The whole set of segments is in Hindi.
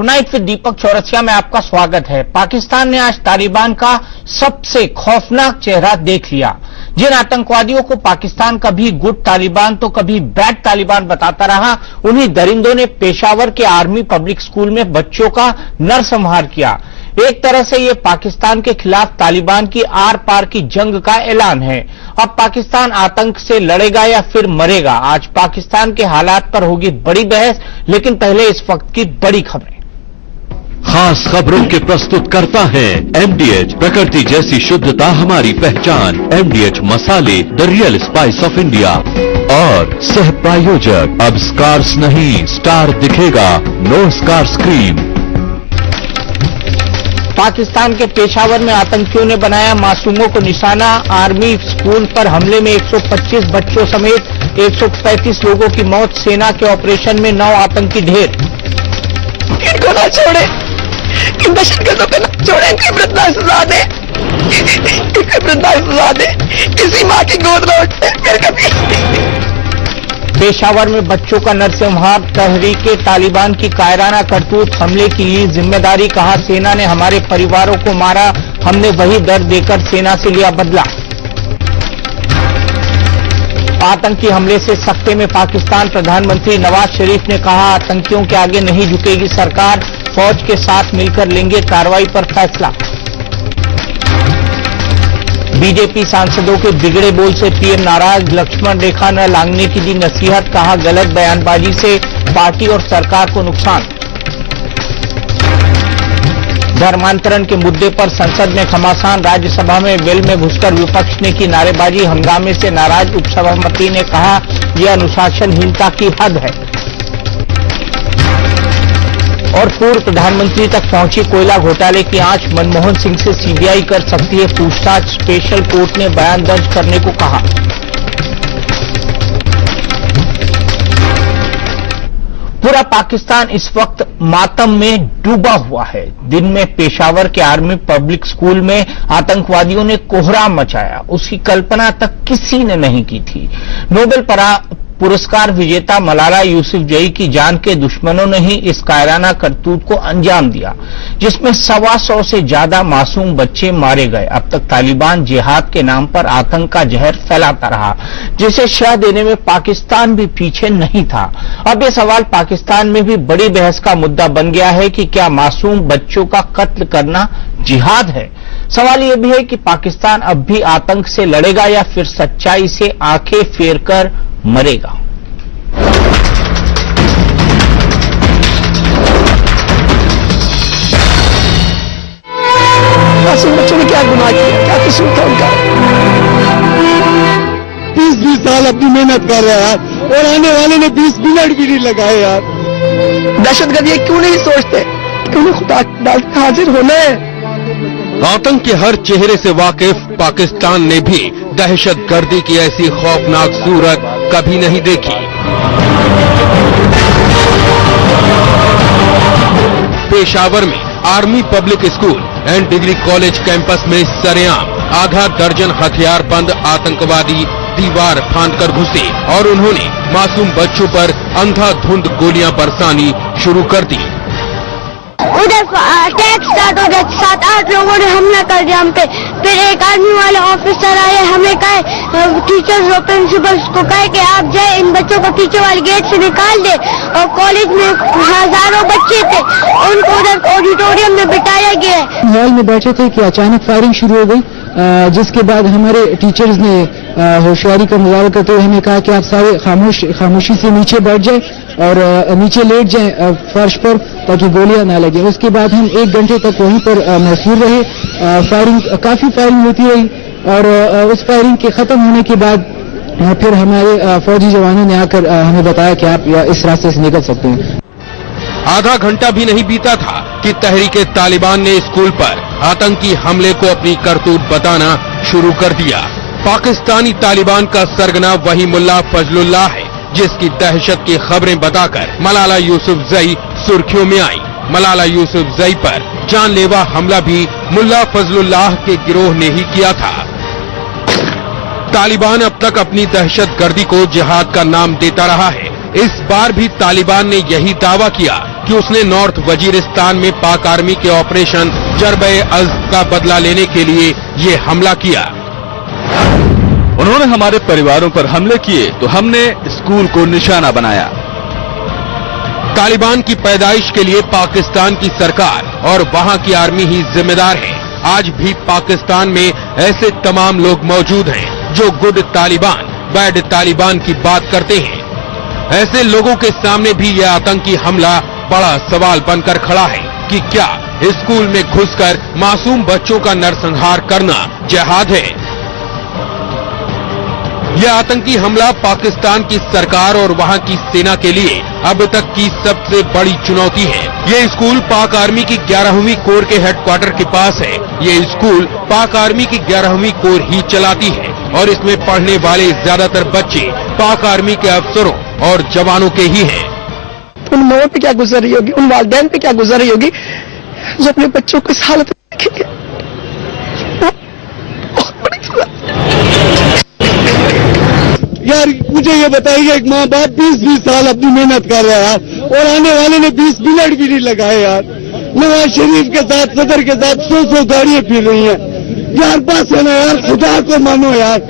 टुनाइट विद दीपक चौरसिया में आपका स्वागत है। पाकिस्तान ने आज तालिबान का सबसे खौफनाक चेहरा देख लिया। जिन आतंकवादियों को पाकिस्तान कभी गुड तालिबान तो कभी बैड तालिबान बताता रहा, उन्हीं दरिंदों ने पेशावर के आर्मी पब्लिक स्कूल में बच्चों का नरसंहार किया। एक तरह से ये पाकिस्तान के खिलाफ तालिबान की आर पार की जंग का ऐलान है। अब पाकिस्तान आतंक से लड़ेगा या फिर मरेगा, आज पाकिस्तान के हालात पर होगी बड़ी बहस। लेकिन पहले इस वक्त की बड़ी खबरें। खास खबरों के प्रस्तुत करता है MDH, प्रकृति जैसी शुद्धता हमारी पहचान। MDH मसाले, the real spice of India. और सह प्रायोजक, अब स्कार्स नहीं स्टार दिखेगा, नो स्कार्स क्रीम। पाकिस्तान के पेशावर में आतंकियों ने बनाया मासूमों को निशाना। आर्मी स्कूल पर हमले में 125 बच्चों समेत 135 लोगों की मौत। सेना के ऑपरेशन में 9 आतंकी ढेर। इनको ना छोड़े, इन दहशतगर्दों को ना छोड़े, इनकी इब्रतनाक सजा दे, इनकी इब्रतनाक सजा दे। किसी माँ की गोद में उठते फिर कभी। पेशावर में बच्चों का नरसंहार, तहरीके तालिबान की कायराना करतूत। हमले की ली जिम्मेदारी, कहा सेना ने हमारे परिवारों को मारा, हमने वही दर्द देकर सेना से लिया बदला। आतंकी हमले से सकते में पाकिस्तान, प्रधानमंत्री नवाज शरीफ ने कहा आतंकियों के आगे नहीं झुकेगी सरकार, फौज के साथ मिलकर लेंगे कार्रवाई पर फैसला। बीजेपी सांसदों के बिगड़े बोल से पीएम नाराज, लक्ष्मण रेखा न लांघने की दी नसीहत, कहा गलत बयानबाजी से पार्टी और सरकार को नुकसान। धर्मांतरण के मुद्दे पर संसद में घमासान, राज्यसभा में वेल में घुसकर विपक्ष ने की नारेबाजी। हंगामे से नाराज उपसभापति ने कहा यह अनुशासनहीनता की हद है। और पूर्व प्रधानमंत्री तक पहुंची कोयला घोटाले की आंच, मनमोहन सिंह से सीबीआई कर सकती है पूछताछ, स्पेशल कोर्ट ने बयान दर्ज करने को कहा। पूरा पाकिस्तान इस वक्त मातम में डूबा हुआ है। दिन में पेशावर के आर्मी पब्लिक स्कूल में आतंकवादियों ने कोहराम मचाया, उसकी कल्पना तक किसी ने नहीं की थी। नोबेल पुरस्कार विजेता मलाला यूसुफजई की जान के दुश्मनों ने ही इस कायराना करतूत को अंजाम दिया, जिसमें 125 से ज्यादा मासूम बच्चे मारे गए। अब तक तालिबान जिहाद के नाम पर आतंक का जहर फैलाता रहा, जिसे शह देने में पाकिस्तान भी पीछे नहीं था। अब यह सवाल पाकिस्तान में भी बड़ी बहस का मुद्दा बन गया है कि क्या मासूम बच्चों का कत्ल करना जिहाद है। सवाल यह भी है कि पाकिस्तान अब भी आतंक से लड़ेगा या फिर सच्चाई से आंखें फेर कर मरेगा। मासूम बच्चों ने क्या गुनाह किया, क्या कसूर था उनका? 20 साल अपनी मेहनत कर रहे हैं यार, और आने वाले ने 20 मिनट भी नहीं लगाए यार। दहशतगर्द ये क्यों नहीं सोचते कि उन्हें खुदा डाल हाजिर होना है। आतंक के हर चेहरे से वाकिफ पाकिस्तान ने भी दहशतगर्दी की ऐसी खौफनाक सूरत कभी नहीं देखी। पेशावर में army public school and degree college campus में सरेआम आधा दर्जन हथियारबंद आतंकवादी दीवार फांदकर घुसे और उन्होंने मासूम बच्चों पर अंधाधुंध गोलियां बरसानी शुरू कर दी। उधर अटैक स्टार्ट हो गया, 7-8 लोगों ने हमला कर दिया हम पे। फिर एक आर्मी वाले ऑफिसर आए, हमें कहे टीचर्स और प्रिंसिपल्स को कहे कि आप जाए इन बच्चों को टीचर वाले गेट से निकाल दे। और कॉलेज में हजारों बच्चे थे, उनको उधर ऑडिटोरियम में बिठाया गया। हॉल में बैठे थे कि अचानक फायरिंग शुरू हो गई, जिसके बाद हमारे टीचर्स ने होशियारी का मुजाहरा करते हुए हमें कहा कि आप सारे खामोशी से नीचे बैठ जाएं और नीचे लेट जाएं फर्श पर, ताकि गोलियां ना लगे। उसके बाद हम 1 घंटे तक वहीं पर महफूज रहे। काफी फायरिंग होती रही और उस फायरिंग के खत्म होने के बाद फिर हमारे फौजी जवानों ने आकर हमें बताया कि आप इस रास्ते से निकल सकते हैं। आधा घंटा भी नहीं बीता था कि तहरीके तालिबान ने स्कूल पर आतंकी हमले को अपनी करतूत बताना शुरू कर दिया। पाकिस्तानी तालिबान का सरगना वही मुल्ला फजलुल्लाह है, जिसकी दहशत की खबरें बताकर मलाला यूसुफजई सुर्खियों में आई। मलाला यूसुफजई पर जानलेवा हमला भी मुल्ला फजलुल्लाह के गिरोह ने ही किया था। तालिबान अब तक अपनी दहशतगर्दी को जिहाद का नाम देता रहा है। इस बार भी तालिबान ने यही दावा किया कि उसने नॉर्थ वजीरिस्तान में पाक आर्मी के ऑपरेशन जर्ब-ए-अज़्ब का बदला लेने के लिए ये हमला किया। उन्होंने हमारे परिवारों पर हमले किए तो हमने स्कूल को निशाना बनाया। तालिबान की पैदाइश के लिए पाकिस्तान की सरकार और वहां की आर्मी ही जिम्मेदार है। आज भी पाकिस्तान में ऐसे तमाम लोग मौजूद हैं जो गुड तालिबान, बैड तालिबान की बात करते हैं। ऐसे लोगों के सामने भी यह आतंकी हमला बड़ा सवाल बनकर खड़ा है कि क्या स्कूल में घुसकर मासूम बच्चों का नरसंहार करना जिहाद है? यह आतंकी हमला पाकिस्तान की सरकार और वहां की सेना के लिए अब तक की सबसे बड़ी चुनौती है। ये स्कूल पाक आर्मी की 11वीं कोर के हेडक्वार्टर के पास है। ये स्कूल पाक आर्मी की 11वीं कोर ही चलाती है और इसमें पढ़ने वाले ज्यादातर बच्चे पाक आर्मी के अफसरों और जवानों के ही हैं। उन माओ पे क्या गुजर रही होगी, उन वालिदैन पे क्या गुजर रही होगी जो अपने बच्चों को इस हालत में देखेंगे। बहुत बड़ी सजा। यार मुझे ये बताइए, एक माँ बाप 20-20 साल अपनी मेहनत कर रहा है यार, और आने वाले ने 20 मिनट भी नहीं लगाए यार। नवाज शरीफ के साथ, सदर के साथ 100 गाड़ियां फिर रही हैं यार। बस है ना यार, खुदा को मानो यार।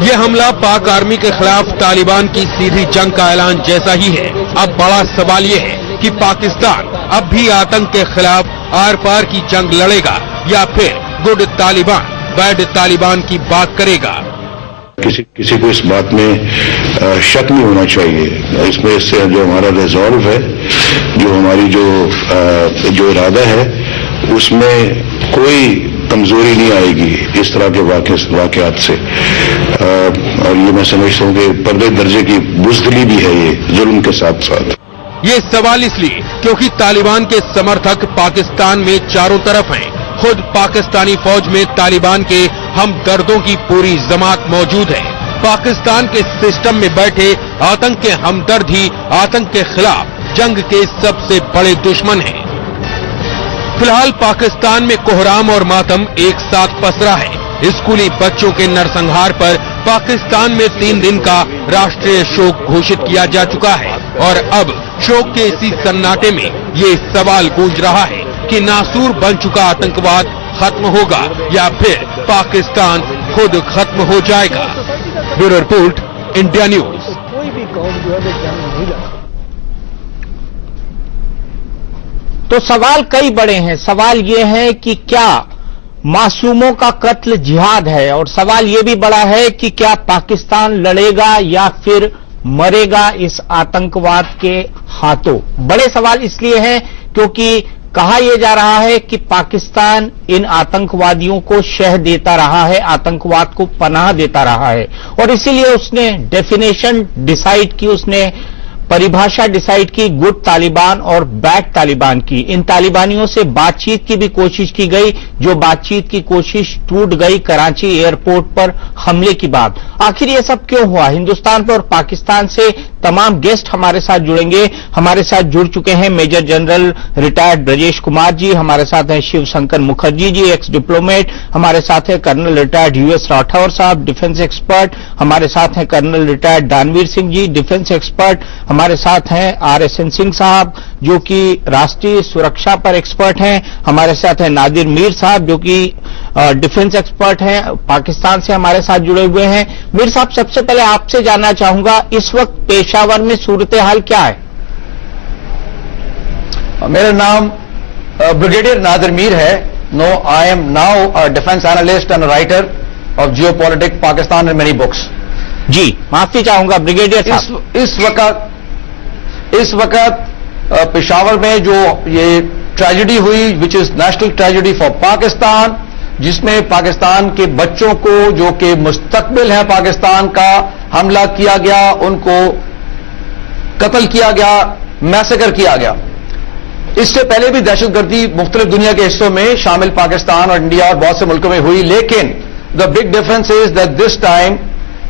ये हमला पाक आर्मी के खिलाफ तालिबान की सीधी जंग का ऐलान जैसा ही है। अब बड़ा सवाल ये है कि पाकिस्तान अब भी आतंक के खिलाफ आर पार की जंग लड़ेगा या फिर गुड तालिबान, बैड तालिबान की बात करेगा। किसी को इस बात में शक नहीं होना चाहिए। इसमें इससे जो हमारा रिजॉल्व है, जो हमारी जो इरादा है, उसमें कोई कमजोरी नहीं आएगी इस तरह के वाकयात से। और ये मैं समझता हूँ कि पर्दे दर्जे की बुज़दिली भी है ये जुल्म के साथ साथ। ये सवाल इसलिए क्योंकि तालिबान के समर्थक पाकिस्तान में चारों तरफ हैं। खुद पाकिस्तानी फौज में तालिबान के हमदर्दों की पूरी जमात मौजूद है। पाकिस्तान के सिस्टम में बैठे आतंक के हमदर्द ही आतंक के खिलाफ जंग के सबसे बड़े दुश्मन हैं। फिलहाल पाकिस्तान में कोहराम और मातम एक साथ पसरा है। स्कूली बच्चों के नरसंहार पर पाकिस्तान में 3 दिन का राष्ट्रीय शोक घोषित किया जा चुका है और अब शोक के इसी सन्नाटे में ये सवाल गूंज रहा है कि नासूर बन चुका आतंकवाद खत्म होगा या फिर पाकिस्तान खुद खत्म हो जाएगा। Bureau report, India news. तो सवाल कई बड़े हैं। सवाल ये है कि क्या मासूमों का कत्ल जिहाद है, और सवाल ये भी बड़ा है कि क्या पाकिस्तान लड़ेगा या फिर मरेगा इस आतंकवाद के हाथों। बड़े सवाल इसलिए हैं क्योंकि कहा यह जा रहा है कि पाकिस्तान इन आतंकवादियों को शह देता रहा है, आतंकवाद को पनाह देता रहा है, और इसीलिए उसने डेफिनेशन डिसाइड की, उसने परिभाषा डिसाइड की गुड तालिबान और बैड तालिबान की। इन तालिबानियों से बातचीत की भी कोशिश की गई, जो बातचीत की कोशिश टूट गई कराची एयरपोर्ट पर हमले की बाद। आखिर ये सब क्यों हुआ? हिंदुस्तान पर और पाकिस्तान से तमाम गेस्ट हमारे साथ जुड़ेंगे। हमारे साथ जुड़ चुके हैं major general retired Brajesh Kumar ji, हमारे साथ हैं शिव शंकर मुखर्जी जी, एक्स डिप्लोमेट, हमारे साथ है कर्नल रिटायर्ड यूएस राठौर साहब, डिफेंस एक्सपर्ट, हमारे साथ हैं कर्नल रिटायर्ड दानवीर सिंह जी, डिफेंस एक्सपर्ट, हमारे साथ हैं RSN सिंह साहब जो कि राष्ट्रीय सुरक्षा पर एक्सपर्ट हैं, हमारे साथ हैं नादिर मीर साहब जो कि डिफेंस एक्सपर्ट हैं, पाकिस्तान से हमारे साथ जुड़े हुए हैं। मीर साहब, सबसे पहले आपसे जानना चाहूंगा, इस वक्त पेशावर में सूरत हाल क्या है? मेरा नाम ब्रिगेडियर नादिर मीर है। No, I am now a defence analyst and writer of geopolitics Pakistan and many books. जी, माफी चाहूंगा ब्रिगेडियर साहब। इस वक्त पेशावर में जो ये ट्रेजेडी हुई, which is national tragedy for Pakistan, जिसमें पाकिस्तान के बच्चों को जो कि मुस्तकबिल है पाकिस्तान का, हमला किया गया, उनको कत्ल किया गया, मैसेकर किया गया। इससे पहले भी दहशतगर्दी मुख्तलिफ दुनिया के हिस्सों में शामिल पाकिस्तान और इंडिया और बहुत से मुल्कों में हुई, लेकिन the big difference is that this time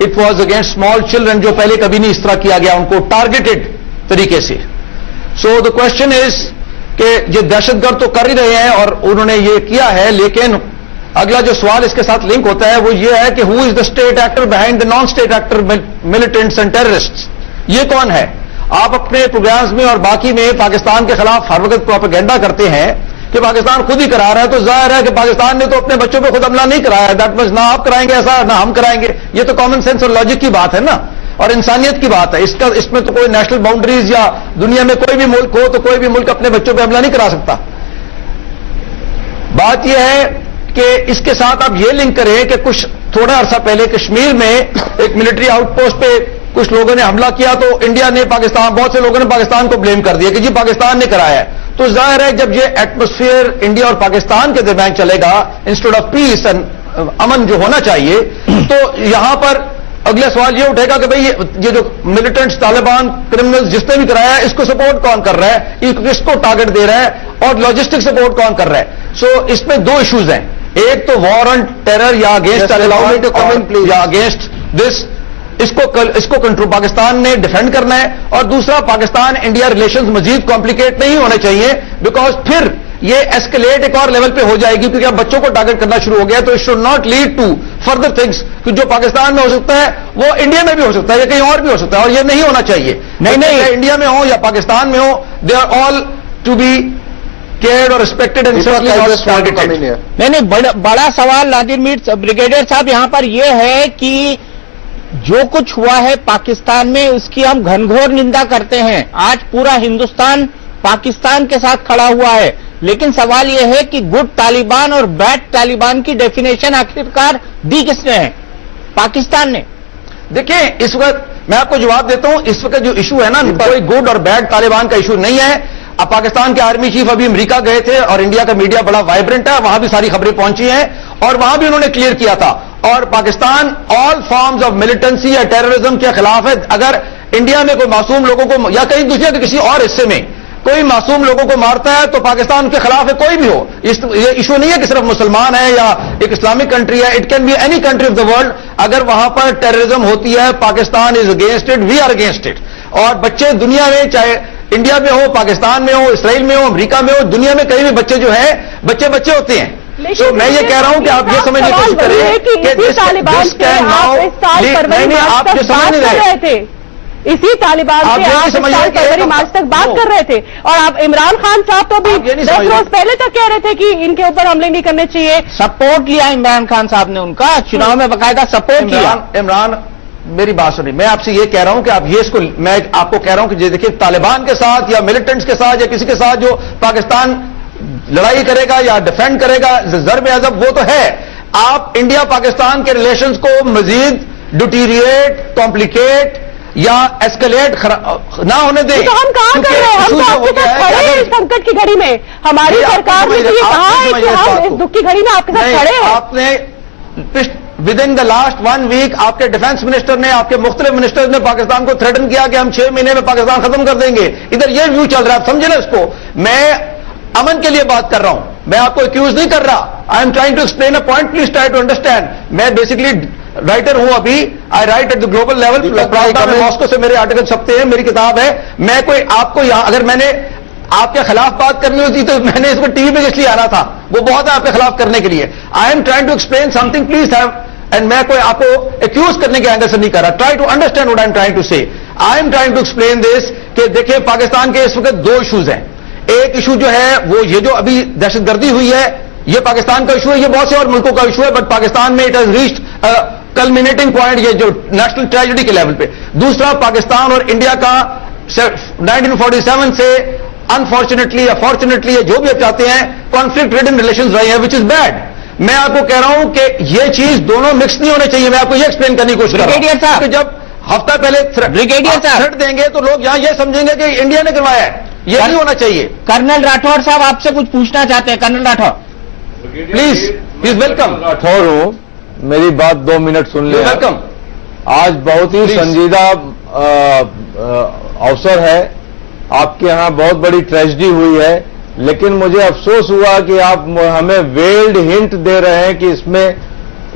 it was against small children, जो पहले कभी नहीं इस तरह किया गया, उनको टारगेटेड तरीके से। सो द क्वेश्चन इज कि ये दहशतगर्द तो कर ही रहे हैं और उन्होंने ये किया है, लेकिन अगला जो सवाल इसके साथ लिंक होता है वो ये है कि who is the state actor behind the non state actor militants and terrorists. ये कौन है? आप अपने प्रोग्राम्स में और बाकी में पाकिस्तान के खिलाफ हर वक्त प्रोपेगेंडा करते हैं कि पाकिस्तान खुद ही करा रहा है, तो जाहिर है कि पाकिस्तान ने तो अपने बच्चों पे खुद हमला नहीं कराया। दैट मींस ना आप कराएंगे ऐसा, ना हम कराएंगे। ये तो कॉमन सेंस और लॉजिक की बात है ना, और इंसानियत की बात है। इसमें तो कोई नेशनल बाउंड्रीज या दुनिया में कोई भी मुल्क हो तो कोई भी मुल्क अपने बच्चों पे हमला नहीं करा सकता। बात यह है कि इसके साथ आप ये लिंक करें कि कुछ थोड़ा अरसा पहले कश्मीर में एक मिलिट्री आउटपोस्ट पे कुछ लोगों ने हमला किया, तो इंडिया ने पाकिस्तान, बहुत से लोगों ने पाकिस्तान को ब्लेम कर दिया कि जी पाकिस्तान ने कराया है। तो जाहिर है जब ये एटमॉस्फेयर इंडिया और पाकिस्तान के दरमियान चलेगा, इंस्टेड ऑफ पीस एंड अमन जो होना चाहिए, तो यहां पर अगला सवाल ये उठेगा कि भाई ये जो मिलिटेंट्स, तालिबान, क्रिमिनल्स जिसने भी कराया है, इसको सपोर्ट कौन कर रहा है, इसको टारगेट दे रहा है, और लॉजिस्टिक सपोर्ट कौन कर रहा है। सो इसमें दो इश्यूज हैं, एक तो वॉर ऑन टेरर या अगेंस्ट या अगेंस्ट दिस, इसको कंट्रोल पाकिस्तान ने डिफेंड करना है, और दूसरा पाकिस्तान इंडिया रिलेशंस मजीद कॉम्प्लिकेट नहीं होने चाहिए, बिकॉज फिर ये एस्केलेट एक और लेवल पे हो जाएगी, क्योंकि अब बच्चों को टारगेट करना शुरू हो गया। तो it should not lead to further things कि जो पाकिस्तान में हो सकता है वो इंडिया में भी हो सकता है या कहीं और भी हो सकता है, और ये नहीं होना चाहिए। नहीं इंडिया में हो या पाकिस्तान में हो, they are all to be cared और रिस्पेक्टेड एंड टारगेटेड। नहीं, बड़ा सवाल नादिर मीर ब्रिगेडियर साहब यहां पर यह है कि जो कुछ हुआ है पाकिस्तान में उसकी हम घनघोर निंदा करते हैं। आज पूरा हिंदुस्तान पाकिस्तान के साथ खड़ा हुआ है, लेकिन सवाल यह है कि गुड तालिबान और बैड तालिबान की डेफिनेशन आखिरकार दी किसने है? पाकिस्तान ने। देखिए इस वक्त मैं आपको जवाब देता हूं, इस वक्त जो इशू है ना, कोई गुड और बैड तालिबान का इशू नहीं है। अब पाकिस्तान के आर्मी चीफ अभी अमेरिका गए थे और इंडिया का मीडिया बड़ा वाइब्रेंट है, वहां भी सारी खबरें पहुंची हैं और वहां भी उन्होंने क्लियर किया था। और Pakistan all forms of militancy या टेररिज्म के खिलाफ है। अगर इंडिया में कोई मासूम लोगों को या कहीं दूसरे के किसी और हिस्से में कोई मासूम लोगों को मारता है तो पाकिस्तान के खिलाफ है, कोई भी हो। ये इशू नहीं है कि सिर्फ मुसलमान है या एक इस्लामिक कंट्री है, it can be any country of the world. अगर वहां पर टेररिज्म होती है, Pakistan is against it, we are against it. और बच्चे दुनिया में, चाहे इंडिया में हो, पाकिस्तान में हो, इसराइल में हो, अमेरिका में हो, दुनिया में कहीं भी बच्चे जो है बच्चे होते हैं। तो मैं ये कह रहा हूं कि आप ये समझने की कोशिश करें कि दिस कैन नाउ, आप जो समझ नहीं रहे थे, इसी तालिबान से आप फरवरी मार्च तक बात कर रहे थे, और आप इमरान खान साहब तो भी 10 रोज पहले तक कह रहे थे कि इनके ऊपर हमले नहीं करने चाहिए। सपोर्ट लिया इमरान खान साहब ने, उनका चुनाव में बाकायदा सपोर्ट किया। इमरान, मेरी बात सुनिए, मैं आपसे ये कह रहा हूं कि आप ये इसको, मैं आपको कह रहा हूं कि देखिए तालिबान के साथ या मिलिटेंट्स के साथ या किसी के साथ जो पाकिस्तान लड़ाई करेगा या डिफेंड करेगा ज़र्ब अज़ब, वो तो है। आप इंडिया पाकिस्तान के रिलेशंस को मजीद डिटीरिएट, कॉम्प्लिकेट या एस्केलेट ना होने दें। तो हम कहां कर रहे हैं? हम तो आपके साथ खड़े हैं इस संकट की घड़ी में। हमारी सरकार ने ये कहा है कि हम इस दुख की घड़ी में आपके साथ खड़े हैं। आपने with in the last 1 week आपके डिफेंस मिनिस्टर ने, आपके मुख्तलिफ मिनिस्टर्स ने पाकिस्तान को थ्रेटन किया कि हम 6 महीने में पाकिस्तान खत्म कर देंगे। इधर ये व्यू चल रहा है, आप समझे ना इसको। मैं अमन के लिए बात कर रहा हूं, मैं आपको एक्यूज नहीं कर रहा। I am trying to explain a point, please try to understand. मैं बेसिकली राइटर हूं, अभी I write at the global level, Moscow से मेरे आर्टिकल छपते हैं, मेरी किताब है। मैं कोई आपको यहां अगर मैंने आपके खिलाफ बात करनी होती तो मैंने इसको टीवी पे इसलिए आना था, वो बहुत है आपके खिलाफ करने के लिए। I am trying to explain something, please have, and मैं कोई आपको एक्यूज करने के एंगल से नहीं कर रहा। Try to understand what I am trying to say. I am trying to explain this कि देखिए पाकिस्तान के इस वक्त 2 इशूज हैं। एक इशू जो है वो ये जो अभी दहशतगर्दी हुई है, ये पाकिस्तान का इशू है, ये बहुत से और मुल्कों का इशू है, बट पाकिस्तान में it has reached culminating point, ये जो नेशनल ट्रेजेडी के लेवल पे। दूसरा, पाकिस्तान और इंडिया का 1947 से अनफॉर्चुनेटली या फॉर्चुनेटली, जो भी आप चाहते हैं, कॉन्फ्लिक्ट रिडन रिलेशंस रहे हैं, विच इज बैड। मैं आपको कह रहा हूं कि ये चीज दोनों मिक्स नहीं होने चाहिए। मैं आपको ये एक्सप्लेन करने की कोशिश कर रहा हूं कि जब हफ्ता पहले थ्रेट देंगे तो लोग यहां ये समझेंगे कि इंडिया ने करवाया है, ये नहीं होना चाहिए। कर्नल राठौर साहब आपसे कुछ पूछना चाहते हैं। Colonel Rathore, please welcome. Rathore हूं, मेरी बात 2 मिनट सुन ले। वेलकम। आज बहुत ही संजीदा अवसर है, आपके यहां बहुत बड़ी ट्रेजेडी हुई है, लेकिन मुझे अफसोस हुआ कि आप हमें वेल्ड हिंट दे रहे हैं कि इसमें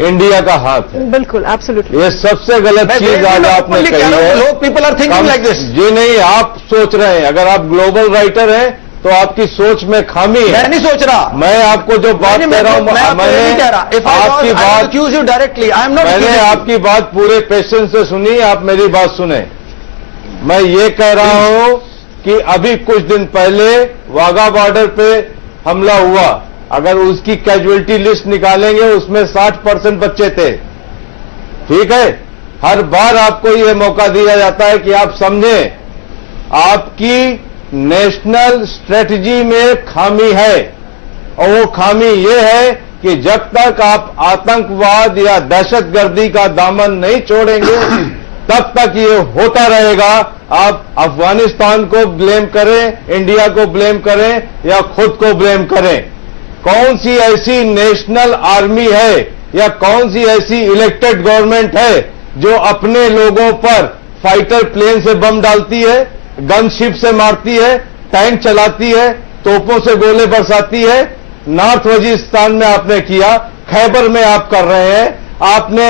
इंडिया का हाथ है। बिल्कुल, एब्सोल्युटली। ये सबसे गलत चीज आज आपने कही है। लोग people are thinking like this. जी नहीं, आप सोच रहे हैं। अगर आप ग्लोबल राइटर हैं तो आपकी सोच में खामी है। मैं नहीं सोच रहा। मैं आपको जो बात कह रहा हूं, मैंने आपकी बात पूरे पेशेंस से सुनी, आप मेरी बात सुने। मैं ये कह रहा हूं कि अभी कुछ दिन पहले वाघा बॉर्डर पे हमला हुआ, अगर उसकी कैजुअलिटी लिस्ट निकालेंगे उसमें 60% बच्चे थे। ठीक है, हर बार आपको ये मौका दिया जाता है कि आप समझें आपकी नेशनल स्ट्रेटजी में खामी है, और वो खामी ये है कि जब तक आप आतंकवाद या दहशतगर्दी का दामन नहीं छोड़ेंगे तब तक ये होता रहेगा। आप अफगानिस्तान को ब्लेम करें, इंडिया को ब्लेम करें या खुद को ब्लेम करें, कौन सी ऐसी नेशनल आर्मी है या कौन सी ऐसी इलेक्टेड गवर्नमेंट है जो अपने लोगों पर फाइटर प्लेन से बम डालती है, गनशिप से मारती है, टैंक चलाती है, तोपों से गोले बरसाती है? नॉर्थ वजीरिस्तान में आपने किया, खैबर में आप कर रहे हैं, आपने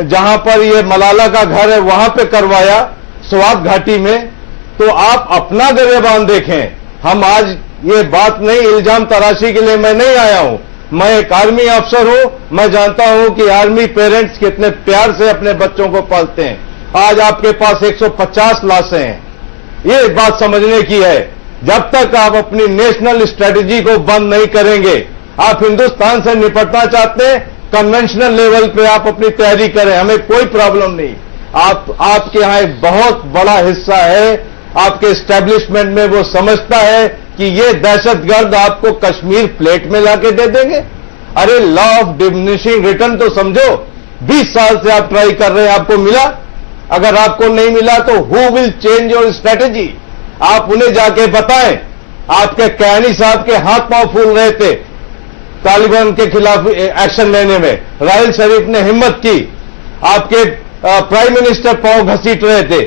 जहां पर ये मलाला का घर है वहां पे करवाया, स्वात घाटी में। तो आप अपना गिरेबान देखें। हम आज ये बात नहीं, इल्जाम तराशी के लिए मैं नहीं आया हूं। मैं एक आर्मी अफसर हूं, मैं जानता हूं कि आर्मी पेरेंट्स कितने प्यार से अपने बच्चों को पालते हैं। आज आपके पास 150 लाशें हैं, ये बात समझने की है। जब तक आप अपनी नेशनल स्ट्रेटजी को बंद नहीं करेंगे, आप हिंदुस्तान से निपटना चाहते हैं, कन्वेंशनल लेवल पे आप अपनी तैयारी करें, हमें कोई प्रॉब्लम नहीं। आपके यहां एक बहुत बड़ा हिस्सा है आपके एस्टेब्लिशमेंट में, वो समझता है कि ये दहशतगर्द आपको कश्मीर प्लेट में लाके दे देंगे। अरे लॉ ऑफ डिमिनिशिंग रिटर्न तो समझो, 20 साल से आप ट्राई कर रहे हैं, आपको मिला? अगर आपको नहीं मिला तो who will change your strategy? आप उन्हें जाके बताएं। आपके कैनी साहब के हाथ पांव फूल रहे थे तालिबान के खिलाफ एक्शन लेने में, राहिल शरीफ ने हिम्मत की, आपके प्राइम मिनिस्टर पांव घसीट रहे थे।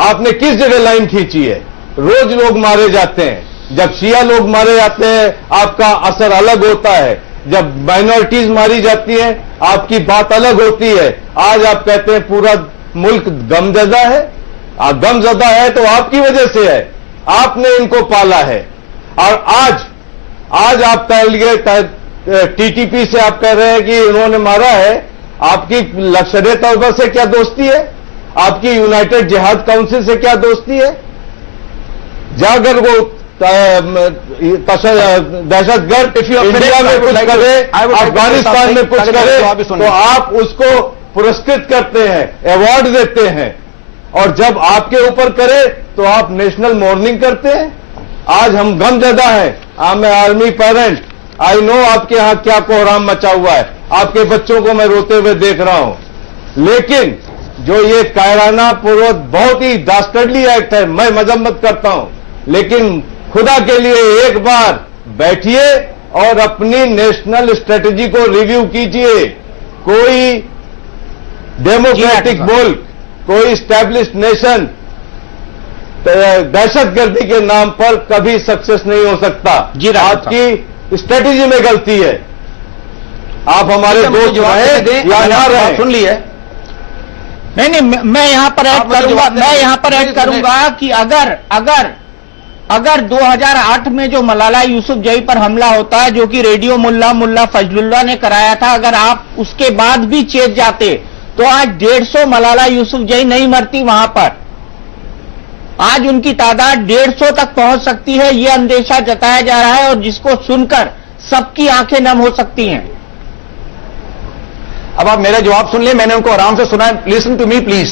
आपने किस जगह लाइन खींची है? रोज लोग मारे जाते हैं। जब शिया लोग मारे जाते हैं आपका असर अलग होता है, जब माइनॉरिटीज मारी जाती हैं आपकी बात अलग होती है। आज आप कहते हैं पूरा मुल्क गमजदा है। गमजदा है तो आपकी वजह से है, आपने इनको पाला है। और आज आप कह लिए टीटीपी से आप कह रहे हैं कि उन्होंने मारा है। आपकी लश्कर तौबा से क्या दोस्ती है? आपकी यूनाइटेड जिहाद काउंसिल से क्या दोस्ती है? जागर वो दहशतगर्द इंडिया में कुछ करे, अफगानिस्तान में कुछ करे तो आप उसको पुरस्कृत करते हैं, अवार्ड देते हैं, और जब आपके ऊपर करे तो आप नेशनल मॉर्निंग करते हैं। आज हम गमजदा हैं। I am army parent, I know आपके यहां क्या कोहराम मचा हुआ है। आपके बच्चों को मैं रोते हुए देख रहा हूं। लेकिन जो ये कायराना पूर्वक बहुत ही डास्टर्डली एक्ट है, मैं मजम्मत करता हूं, लेकिन खुदा के लिए एक बार बैठिए और अपनी नेशनल स्ट्रेटजी को रिव्यू कीजिए। कोई डेमोक्रेटिक मुल्क, कोई स्टैब्लिश्ड नेशन दहशतगर्दी के नाम पर कभी सक्सेस नहीं हो सकता। आपकी स्ट्रेटजी में गलती है। आप हमारे दोस्त रहे या ना रहे, सुन लिए। नहीं, मैं यहां पर ऐड करूंगा, कि अगर 2008 में जो मलाला यूसुफजई पर हमला होता है, जो कि रेडियो मुल्ला फजलुल्लाह ने कराया था, अगर आप उसके बाद भी चेत जाते तो आज 150 मलाला यूसुफजई नहीं मरती वहां पर। आज उनकी तादाद 150 तक पहुंच सकती है, यह अंदेशा जताया जा रहा है, और जिसको सुनकर सबकी आंखें नम हो सकती हैं। अब आप मेरा जवाब सुन लें, मैंने उनको आराम से सुना है। Listen to me please.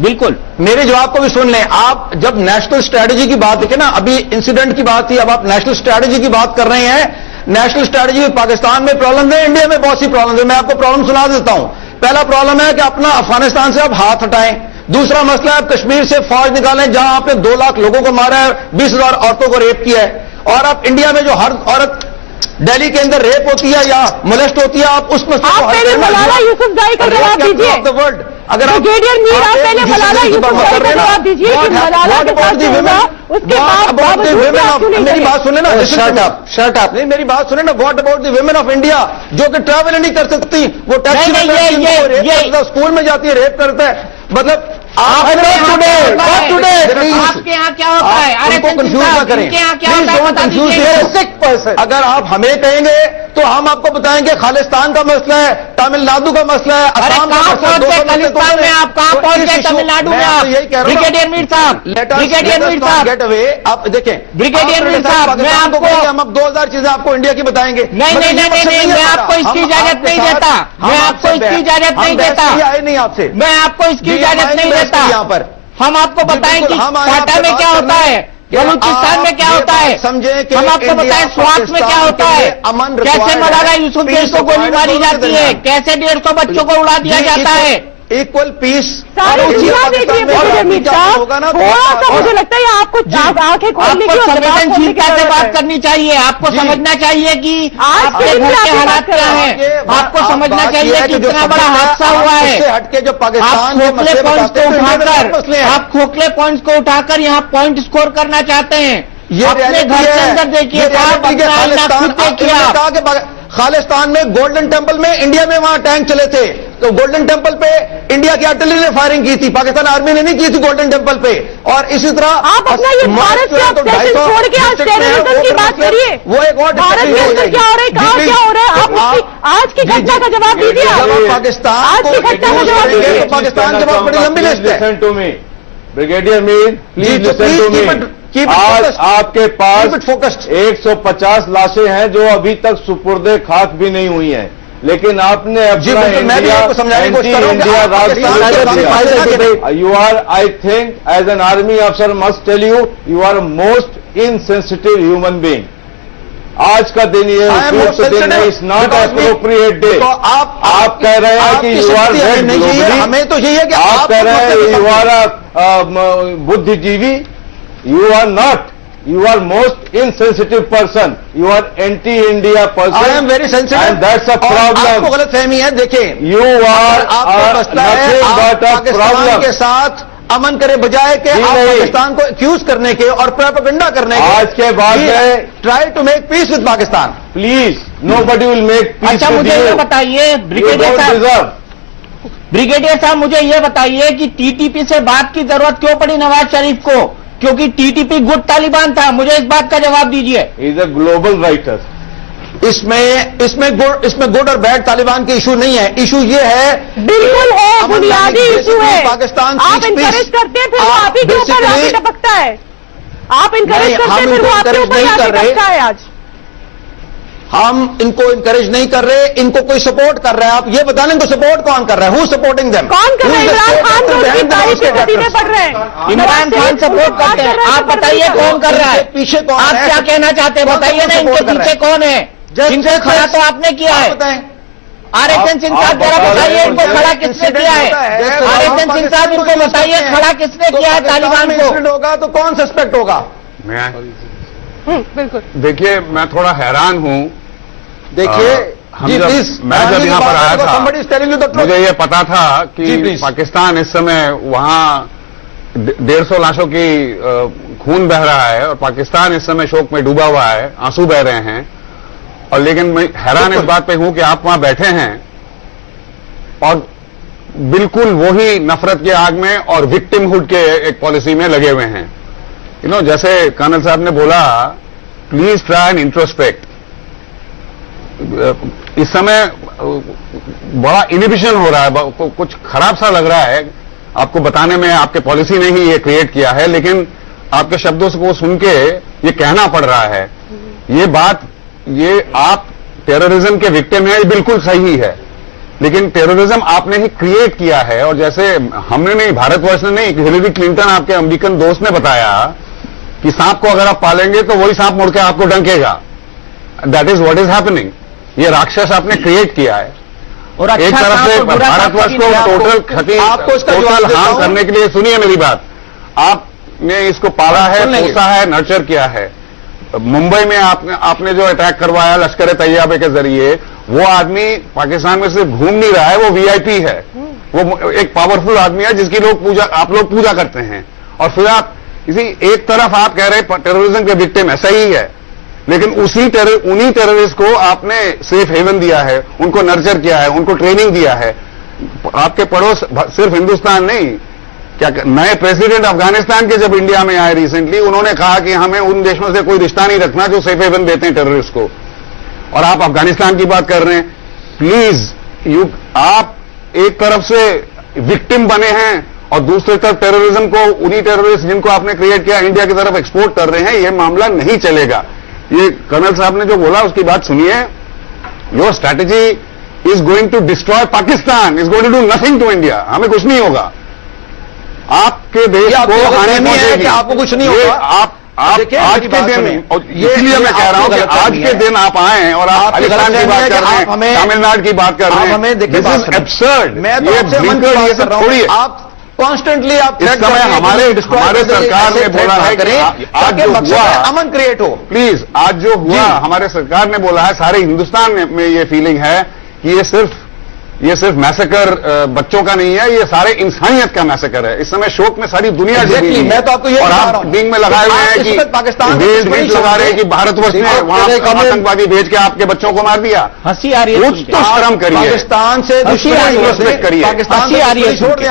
बिल्कुल, मेरे जवाब को भी सुन लें। आप जब नेशनल स्ट्रैटेजी की बात देखें ना, अभी इंसिडेंट की बात थी, अब आप नेशनल स्ट्रैटेजी की बात कर रहे हैं। नेशनल स्ट्रैटेजी में पाकिस्तान में प्रॉब्लम है, इंडिया में बहुत सी प्रॉब्लम है। मैं आपको प्रॉब्लम सुना देता हूं। पहला प्रॉब्लम है कि अपना अफगानिस्तान से आप हाथ हटाएं। दूसरा मसला है आप कश्मीर से फौज निकालें, जहां आपने 2 लाख लोगों को मारा है, 20,000 औरतों को रेप किया है। और आप इंडिया में जो हर औरत दिल्ली के अंदर रेप होती है या मोलेस्ट होती है, आप उस मसले को पहले मलाला यूसुफजई का जवाब दीजिए। वर्ल्ड अगर आप ब्रिगेडियर मीर, आप पहले मलाला यूसुफजई का जवाब दीजिए कि मलाला के साथ जो हुआ उसके बाद मेरी बात सुने ना, शर्ट आप नहीं, मेरी बात सुने ना। What about the women of India जो कि ट्रैवल नहीं कर सकती, वो टैक्सी में स्कूल में जाती है, रेप करता है। मतलब आपके यहाँ क्या होता है? अरे कंफ्यूज ना करें, पैसे। अगर आप हमें कहेंगे तो हम आपको बताएंगे खालिस्तान का मसला है, तमिलनाडु का मसला है, असम का मसला है। खालिस्तान में आप कहां पहुंच गए? तमिलनाडु में आप? यही कह रहा हूं ब्रिगेडियर मीर साहब, ब्रिगेडियर मीर साहब, गेट अवे। आप देखें, ब्रिगेडियर मीर साहब, मैं आपको, हम अब 2000 चीजें आपको इंडिया की बताएंगे। नहीं, मैं आपको इसकी इजाजत नहीं देता, मैं आपको इसकी इजाजत नहीं देता, नहीं आपसे, मैं आपको इसकी इजाजत नहीं देता। यहाँ पर हम आपको बताएं कि क्वाटा में क्या होता है, बलूचिस्तान में क्या होता है, समझे कि हम आपको बताएं स्वात में क्या होता है, कैसे मौलाना यूसुफ जैश को गोली मारी जाती है, कैसे 150 बच्चों को उड़ा दिया जाता है। इक्वल पीस सारे जिला देखिए थोड़ा सा मुझे लगता है आपको आंखें खोलने की, संवेदनशीलता से बात करनी चाहिए। आपको समझना चाहिए कि आपके घर के हालात क्या हैं, आपको समझना चाहिए कि इतना बड़ा हादसा हुआ है। हटके जो पाकिस्तान आप खोखले पॉइंट्स को उठाकर, आप खोखले पॉइंट्स को उठाकर यहाँ पॉइंट स्कोर करना चाहते हैं। अपने घर के अंदर देखिए, कहा कि खालिस्तान में गोल्डन टेम्पल में, इंडिया में वहां टैंक चले थे, तो गोल्डन टेम्पल पे इंडिया की आर्टिलरी ने फायरिंग की थी, पाकिस्तान आर्मी ने नहीं की थी गोल्डन टेम्पल पे। और इसी तरह आप अपना ये भारत के ऑब्सेशन छोड़ के आज टेररिज्म की बात करिए। वो एक और भारत के अंदर क्या हो रहा है, कहाँ क्या हो रहा है, आप आज की घटना का जवाब दीजिए। पाकिस्तान आज की घटना का जवाब दीजिए। पाकिस्तान के पास बड़ी लंबी लिस्ट है। Listen to me brigadier Mir, please listen to me. आज आपके पास 150 लाशें हैं जो अभी तक सुपुर्दे खाक भी नहीं हुई हैं, लेकिन आपने अपना India you are, I think as an army अफसर must tell you, you are most insensitive human being. आज का दिन ये दिन है, इट्स नॉट एप्रोप्रिएट डे। तो आप कह रहे हैं कि यू आर हमें तो यही है कि आप कह रहे हैं यू आर बुद्धिजीवी। You are not. You are most insensitive person. You are anti-India person. I am very sensitive. And that's a problem. आपको गलत फहमी है, देखें। You are nothing but a Pakistan के साथ अमन करे बजाय के आप पाकिस्तान को एक्यूज करने के और प्रोपेगेंडा करने के। आज के बाद में try to make peace with Pakistan. Please, nobody will make peace. अच्छा, मुझे ये बताइए ब्रिगेडियर साहब, मुझे ये बताइए कि टीटीपी से बात की जरूरत क्यों पड़ी नवाज शरीफ को? क्योंकि टीटीपी गुड तालिबान था। मुझे इस बात का जवाब दीजिए। Is a global writer. इसमें गुड और बैड तालिबान के इशू नहीं है। इशू ये है, बिल्कुल है, बुनियादी इशू है। पाकिस्तान आप इनकरेज करते हैं, फिर वो आप ही के ऊपर आगे टपकता है। आप इनकरेज करते हैं, फिर वो आपके ऊपर आगे टपकता है। आज हम इनको इनकरेज नहीं कर रहे, इनको कोई सपोर्ट कर रहा है। आप ये बता दें, इनको सपोर्ट कौन कर रहा है? Who supporting them? कौन कर रहा है? इमरान खान तो उसकी तारीफ के नतीजे पड़ रहे हैं। इमरान खान सपोर्ट करते हैं। आप बताइए कौन कर रहा है? पीछे कौन? आप क्या कहना चाहते हैं? बताइए ना, इनके पीछे कौन है? इनको खड़ा तो आपने किया है। आरएसएन सिंह साहब जरा बताइए, इनको खड़ा किसने किया है? आरएसएन सिंह साहब इनको बताइए, खड़ा किसने किया है तालिबान को? होगा तो कौन सस्पेक्ट होगा? बिल्कुल। देखिए, मैं थोड़ा हैरान हूं। देखिए, मैं जब यहाँ पर आया था, मुझे ये पता था कि पाकिस्तान इस समय वहाँ 150 लाशों की खून बह रहा है और पाकिस्तान इस समय शोक में डूबा हुआ है, आंसू बह रहे हैं। और लेकिन मैं हैरान इस बात पे हूं कि आप वहां बैठे हैं और बिल्कुल वही नफरत के आग में और विक्टिमहुड के एक पॉलिसी में लगे हुए हैं। जैसे कर्नल साहब ने बोला, प्लीज ट्राई एंड इंट्रोस्पेक्ट। इस समय बड़ा इनहिबिशन हो रहा है, कुछ खराब सा लग रहा है आपको बताने में। आपके पॉलिसी ने ही ये क्रिएट किया है, लेकिन आपके शब्दों को सुन के ये कहना पड़ रहा है। ये बात, ये आप टेररिज्म के विक्टिम हैं, ये बिल्कुल सही है, लेकिन टेररिज्म आपने ही क्रिएट किया है। और जैसे हमने नहीं, भारतवर्ष ने नहीं, हिलेरी क्लिंटन आपके अमेरिकन दोस्त ने बताया कि सांप को अगर आप पालेंगे तो वही सांप मुड़ के आपको डंकेगा। That is what is happening. ये राक्षस आपने क्रिएट किया है। और एक तरफ से भारतवर्ष को टोटल क्षति, टोटल हार्म करने के लिए, सुनिए मेरी बात, आपने इसको पाला है, पोसा है, नर्चर किया है। मुंबई में आपने जो अटैक करवाया लश्कर तैयबा के जरिए, वो आदमी पाकिस्तान में सिर्फ घूम नहीं रहा है, वो वीआईपी है, वो एक पावरफुल आदमी है जिसकी आप लोग पूजा करते हैं। और फिर आप एक तरफ आप कह रहे टेररिज्म के विक्टिम है, सही है, लेकिन उन्हीं टेररिस्ट को आपने सेफ हेवन दिया है, उनको नर्चर किया है, उनको ट्रेनिंग दिया है। आपके पड़ोस सिर्फ हिंदुस्तान नहीं, क्या नए प्रेसिडेंट अफगानिस्तान के जब इंडिया में आए रिसेंटली, उन्होंने कहा कि हमें उन देशों से कोई रिश्ता नहीं रखना जो सेफ हेवन देते हैं टेररिस्ट को, और आप अफगानिस्तान की बात कर रहे हैं। प्लीज आप एक तरफ से विक्टिम बने हैं और दूसरी तरफ टेररिज्म को, उन्हीं टेररिस्ट जिनको आपने क्रिएट किया, इंडिया की तरफ एक्सपोर्ट कर रहे हैं। यह मामला नहीं चलेगा। ये कर्नल साहब ने जो बोला उसकी बात सुनिए। Your strategy is going to destroy Pakistan, is going to do nothing to India. हमें कुछ नहीं होगा, आपके देश को हानि पहुंचेगी। आपको कुछ नहीं होगा। आप आज के दिन, इसलिए मैं कह रहा हूं कि आज के दिन आप आए हैं और आप पाकिस्तान की बात कर रहे हैं, तमिलनाडु की बात कर रहे हैं। This is absurd. मैं तो आपसे मन की बात कर रहा हूं। आप कॉन्स्टेंटली आप इस समय हमारे सरकार ने बोला है कि आज जो हुआ अमन क्रिएट हो। प्लीज, आज जो हुआ हमारे सरकार ने बोला है, सारे हिंदुस्तान में ये फीलिंग है कि ये सिर्फ मैसेकर बच्चों का नहीं है, ये सारे इंसानियत का मैसेकर है। इस समय शोक में सारी दुनिया डूबी है। मैं तो आपको ये और आप बिंग में लगाए हुए हैं कि पाकिस्तान लगा रहे हैं कि भारतवर्ष ने वहां आतंकवादी भेज के आपके बच्चों को मार दिया। हंसी आ रही है। कुछ तो शर्म करिए। पाकिस्तान से रिस्पेक्ट करिए। पाकिस्तान से छोड़ दें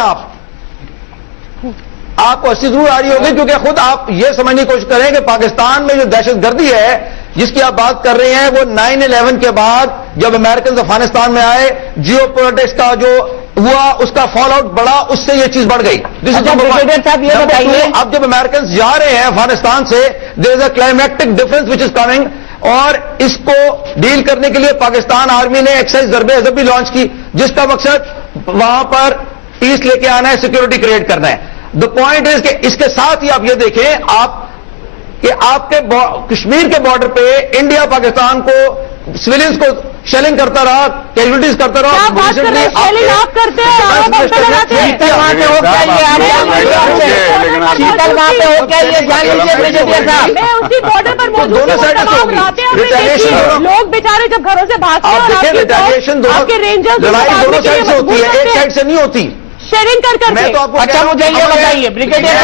आपको हंसी जरूर आ रही होगी, क्योंकि खुद आप ये समझने की कोशिश करें कि पाकिस्तान में जो दहशतगर्दी है जिसकी आप बात कर रहे हैं, वो 9/11 के बाद जब अमेरिकन अफगानिस्तान में आए, जियो पॉलिटिक्स का जो हुआ उसका फॉल आउट बढ़ा, उससे ये चीज बढ़ गई। साहब ये बताइए, अब जब अमेरिकन जा रहे हैं अफगानिस्तान से, there is a climatic difference which is coming, और इसको डील करने के लिए पाकिस्तान आर्मी ने एक्साइज ज़रबे अज़ब भी लॉन्च की, जिसका मकसद वहां पर पीस लेके आना है, सिक्योरिटी क्रिएट करना है। द पॉइंट इज कि इसके साथ ही आप ये देखें कि आपके कश्मीर के बॉर्डर पे इंडिया पाकिस्तान को, सिविलियंस को शेलिंग करता रहा, कैजुअलिटीज करता रहा। आप बात कर रहे हैं, शेलिंग आप करते हैं, आप लगाते हैं। शीतल वहां पे हो क्या ये जान लीजिए साहब, मैं उसी बॉर्डर पर मौजूद लोग बेचारे जब घरों से भागते हैं, आपके रेंजर्स लड़ाई दोनों साइड से होती है, एक साइड से नहीं होती। शेयरिंग कर मैं तो आपको अच्छा मुझे ये बताइए ब्रिगेडियर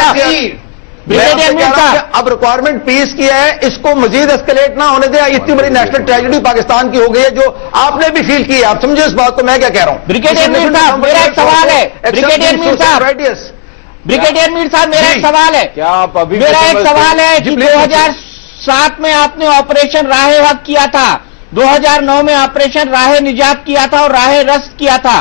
साहब, अब रिक्वायरमेंट पीस की है, इसको मजीद एस्केलेट ना होने दें। इतनी बड़ी नेशनल ट्रेजेडी पाकिस्तान की हो गई है जो आपने भी फील की है। आप समझे इस बात को मैं क्या कह रहा हूं। ब्रिगेडियर मीर साहब मेरा एक सवाल है। ब्रिगेडियर मीर साहब, ब्रिगेडियर मीर साहब मेरा एक सवाल है। क्या आप अभी मेरा एक सवाल है कि 2007 में आपने ऑपरेशन राहे हक किया था, 2009 में ऑपरेशन राहे निजात किया था और राहे रस्त किया था।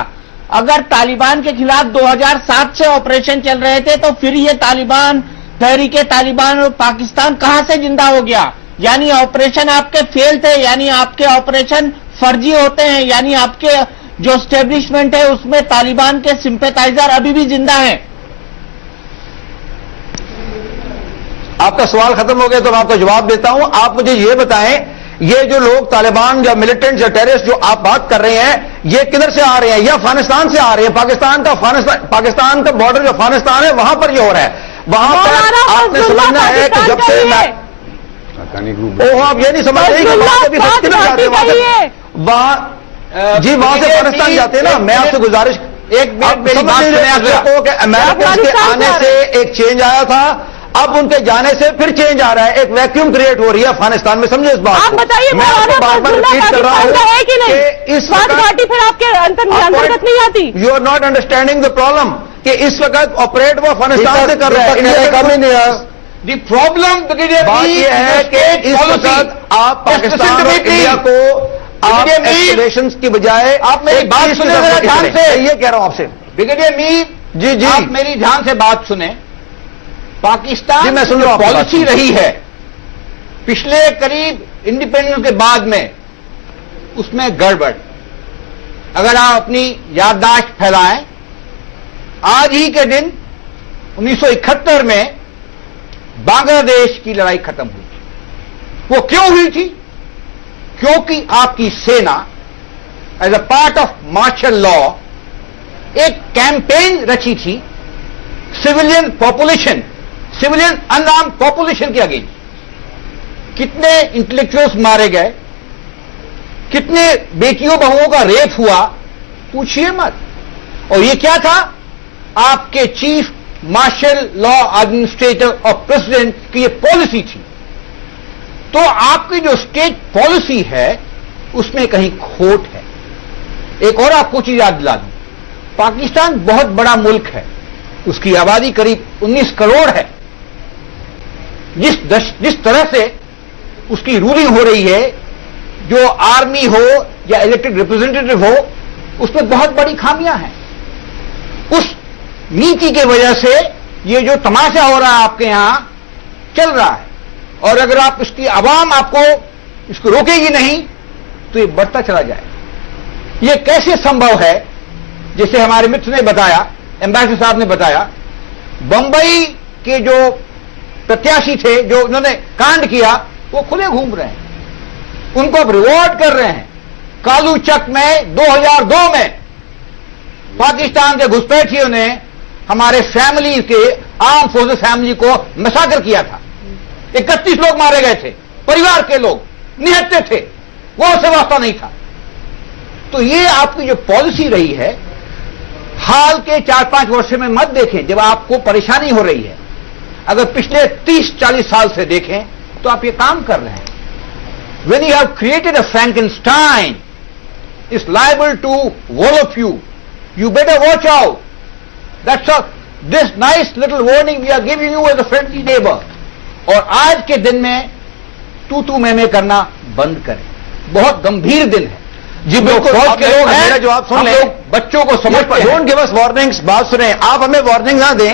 अगर तालिबान के खिलाफ 2007 से ऑपरेशन चल रहे थे तो फिर ये तालिबान, तहरीके तालिबान और पाकिस्तान कहां से जिंदा हो गया? यानी ऑपरेशन आपके फेल थे, यानी आपके ऑपरेशन फर्जी होते हैं, यानी आपके जो स्टेब्लिशमेंट है उसमें तालिबान के सिंपैथाइजर अभी भी जिंदा हैं। आपका सवाल खत्म हो गया तो मैं आपका जवाब देता हूं। आप मुझे ये बताएं, ये जो लोग तालिबान या मिलिटेंट्स या टेररिस्ट जो आप बात कर रहे हैं, ये किधर से आ रहे हैं? ये अफगानिस्तान से आ रहे हैं। पाकिस्तान का बॉर्डर जो अफगानिस्तान है वहां पर ये हो रहा है। वहां पर आपने समझना है कि जब से आप ये नहीं समझ रहे कि वहां से भी किधर जाते हैं, वहां जी वहां से अफगानिस्तान जाते हैं ना। मैं आपसे गुजारिश, एक मिनट आपको कि अमेरिकन के आने से एक चेंज आया था, अब उनके जाने से फिर चेंज आ रहा है, एक वैक्यूम क्रिएट हो रही है अफगानिस्तान में। समझे इस बात आप बताइए, मैं आपको बार-बार रिपीट कर रहा हूं है कि नहीं? इस पार्टी फिर आपके अंतर्गत नहीं आती। You are not understanding the problem कि इस वक्त ऑपरेट वो अफगानिस्तान से कर रहा है। दी प्रॉब्लम बात यह है कि इस वक्त आप पाकिस्तान और इंडिया को आप एस्केलेशंस की बजाय आप मेरी बात सुने ध्यान से, ये कह रहा हूं आपसे। ब्रिगेडियर मीर जी आप मेरी ध्यान से बात सुने। पाकिस्तान मैं सुन रहा हूं, पॉलिसी रही है पिछले करीब इंडिपेंडेंस के बाद में, उसमें गड़बड़। अगर आप अपनी याददाश्त फैलाएं, आज ही के दिन 1971 में बांग्लादेश की लड़ाई खत्म हुई थी। वो क्यों हुई थी? क्योंकि आपकी सेना as a part of martial law एक कैंपेन रची थी civilian population, civilian unarmed population के अगेंस्ट। कितने इंटेलेक्चुअल्स मारे गए, कितने बेटियों बहुओं का रेप हुआ, पूछिए मत। और ये क्या था? आपके चीफ मार्शल लॉ एडमिनिस्ट्रेटर और प्रेसिडेंट की ये पॉलिसी थी। तो आपकी जो स्टेट पॉलिसी है उसमें कहीं खोट है। एक और आपको चीज याद दिला दूं, पाकिस्तान बहुत बड़ा मुल्क है, उसकी आबादी करीब 19 करोड़ है, जिस तरह से उसकी रूलिंग हो रही है, जो आर्मी हो या इलेक्टेड रिप्रेजेंटेटिव हो, उसमें बहुत बड़ी खामियां हैं। उस नीति के वजह से ये जो तमाशा हो रहा है आपके यहां चल रहा है, और अगर आप इसकी आवाम आपको इसको रोकेगी नहीं तो ये बढ़ता चला जाएगा। ये कैसे संभव है? जैसे हमारे मित्र ने बताया, एम्बेसडर साहब ने बताया, बंबई के जो प्रत्याशी थे, जो उन्होंने कांड किया, वो खुले घूम रहे हैं, उनको अब रिवॉर्ड कर रहे हैं। कालू चक में 2002 में पाकिस्तान के घुसपैठियों ने हमारे फैमिली के, आर्म फोर्सेस फैमिली को मैसाकर किया था। 31 लोग मारे गए थे, परिवार के लोग निहत्थे थे, वो उससे वास्ता नहीं था। तो ये आपकी जो पॉलिसी रही है, हाल के 4-5 वर्ष में मत देखें जब आपको परेशानी हो रही है। अगर पिछले 30-40 साल से देखें तो आप ये काम कर रहे हैं। When you have created a Frankenstein, it's liable to wallop you. You better watch out. This nice little warning we are giving you as a friendly neighbor. और आज के दिन में तू मैं करना बंद करें। बहुत गंभीर दिन है जी। बिल्कुल, फौज के लोग हैं, मेरा जवाब सुन ले, बच्चों को समझ पर डोंट गिव अस वार्निंग्स। बात सुने, आप हमें वार्निंग ना दें।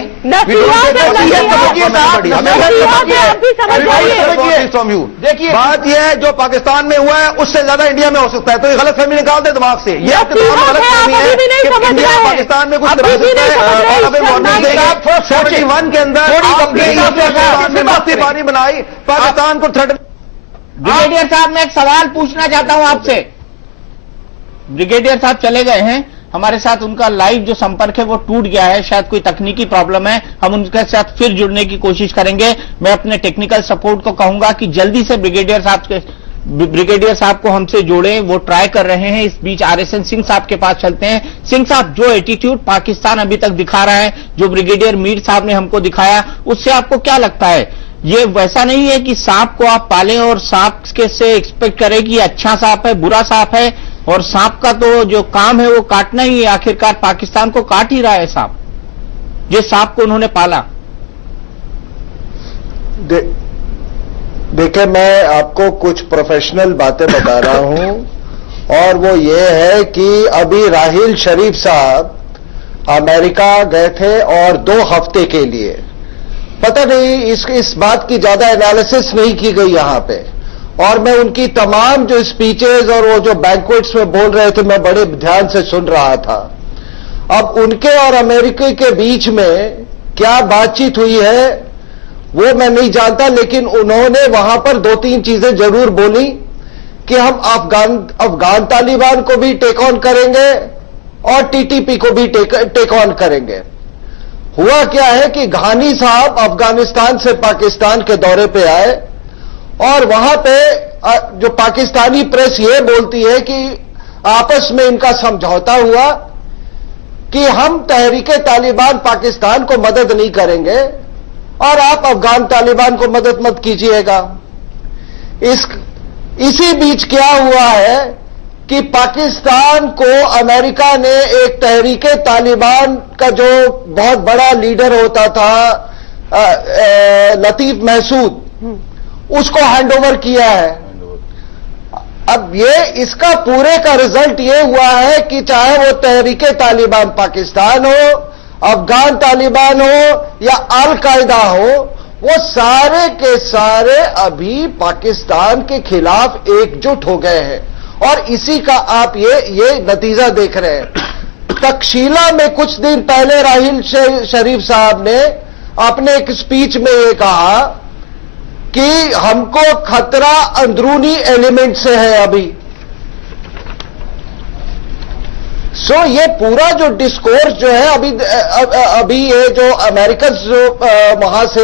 देखिए, बात यह है जो पाकिस्तान में हुआ है उससे ज्यादा इंडिया में हो सकता है, तो ये गलतफहमी निकाल दे दिमाग से। ये आपके दिमाग में गलतफहमी है कि इंडिया पाकिस्तान में कुछ करा सकता है और हमें वार्निंग देंगे। 71 के अंदर मस्ती पानी बनाई, पाकिस्तान को थ्रेट। ब्रिगेडियर साहब, मैं एक सवाल पूछना चाहता हूं आपसे। ब्रिगेडियर साहब चले गए हैं, हमारे साथ उनका लाइव जो संपर्क है वो टूट गया है, शायद कोई तकनीकी प्रॉब्लम है। हम उनके साथ फिर जुड़ने की कोशिश करेंगे। मैं अपने टेक्निकल सपोर्ट को कहूंगा कि जल्दी से ब्रिगेडियर साहब को हमसे जोड़ें, वो ट्राई कर रहे हैं। इस बीच RSN सिंह साहब के पास चलते हैं। सिंह साहब, जो एटीट्यूड पाकिस्तान अभी तक दिखा रहा है, जो ब्रिगेडियर मीर साहब ने हमको दिखाया, उससे आपको क्या लगता है? ये वैसा नहीं है कि सांप को आप पालें और सांप के से एक्सपेक्ट करें कि अच्छा सांप है, बुरा सांप है, और सांप का तो जो काम है वो काटना ही है। आखिरकार पाकिस्तान को काट ही रहा है सांप, जिस सांप को उन्होंने पाला। देखिए, मैं आपको कुछ प्रोफेशनल बातें बता रहा हूं, और वो ये है कि अभी राहिल शरीफ साहब अमेरिका गए थे और 2 हफ्ते के लिए, पता नहीं इस बात की ज्यादा एनालिसिस नहीं की गई यहां पे, और मैं उनकी तमाम जो स्पीचेस और वो जो बैंक्वेट्स में बोल रहे थे, मैं बड़े ध्यान से सुन रहा था। अब उनके और अमेरिका के बीच में क्या बातचीत हुई है वो मैं नहीं जानता, लेकिन उन्होंने वहां पर 2-3 चीजें जरूर बोली कि हम अफगान तालिबान को भी टेक ऑन करेंगे और TTP को भी टेक ऑन करेंगे। हुआ क्या है कि घानी साहब अफगानिस्तान से पाकिस्तान के दौरे पे आए, और वहां पे जो पाकिस्तानी प्रेस ये बोलती है कि आपस में इनका समझौता हुआ कि हम तहरीके तालिबान पाकिस्तान को मदद नहीं करेंगे और आप अफगान तालिबान को मदद मत कीजिएगा। इसी बीच क्या हुआ है कि पाकिस्तान को अमेरिका ने एक तहरीके तालिबान का जो बहुत बड़ा लीडर होता था लतीफ महसूद, उसको हैंडओवर किया है। अब ये इसका पूरे का रिजल्ट ये हुआ है कि चाहे वो तहरीके तालिबान पाकिस्तान हो, अफगान तालिबान हो या अल कायदा हो, वो सारे के सारे अभी पाकिस्तान के खिलाफ एकजुट हो गए हैं, और इसी का आप ये नतीजा देख रहे हैं। तक्षशिला में कुछ दिन पहले राहिल शरीफ साहब ने अपने एक स्पीच में ये कहा कि हमको खतरा अंदरूनी एलिमेंट से है अभी। ये पूरा जो डिस्कोर्स जो है अभी ये जो अमेरिकन जो वहां से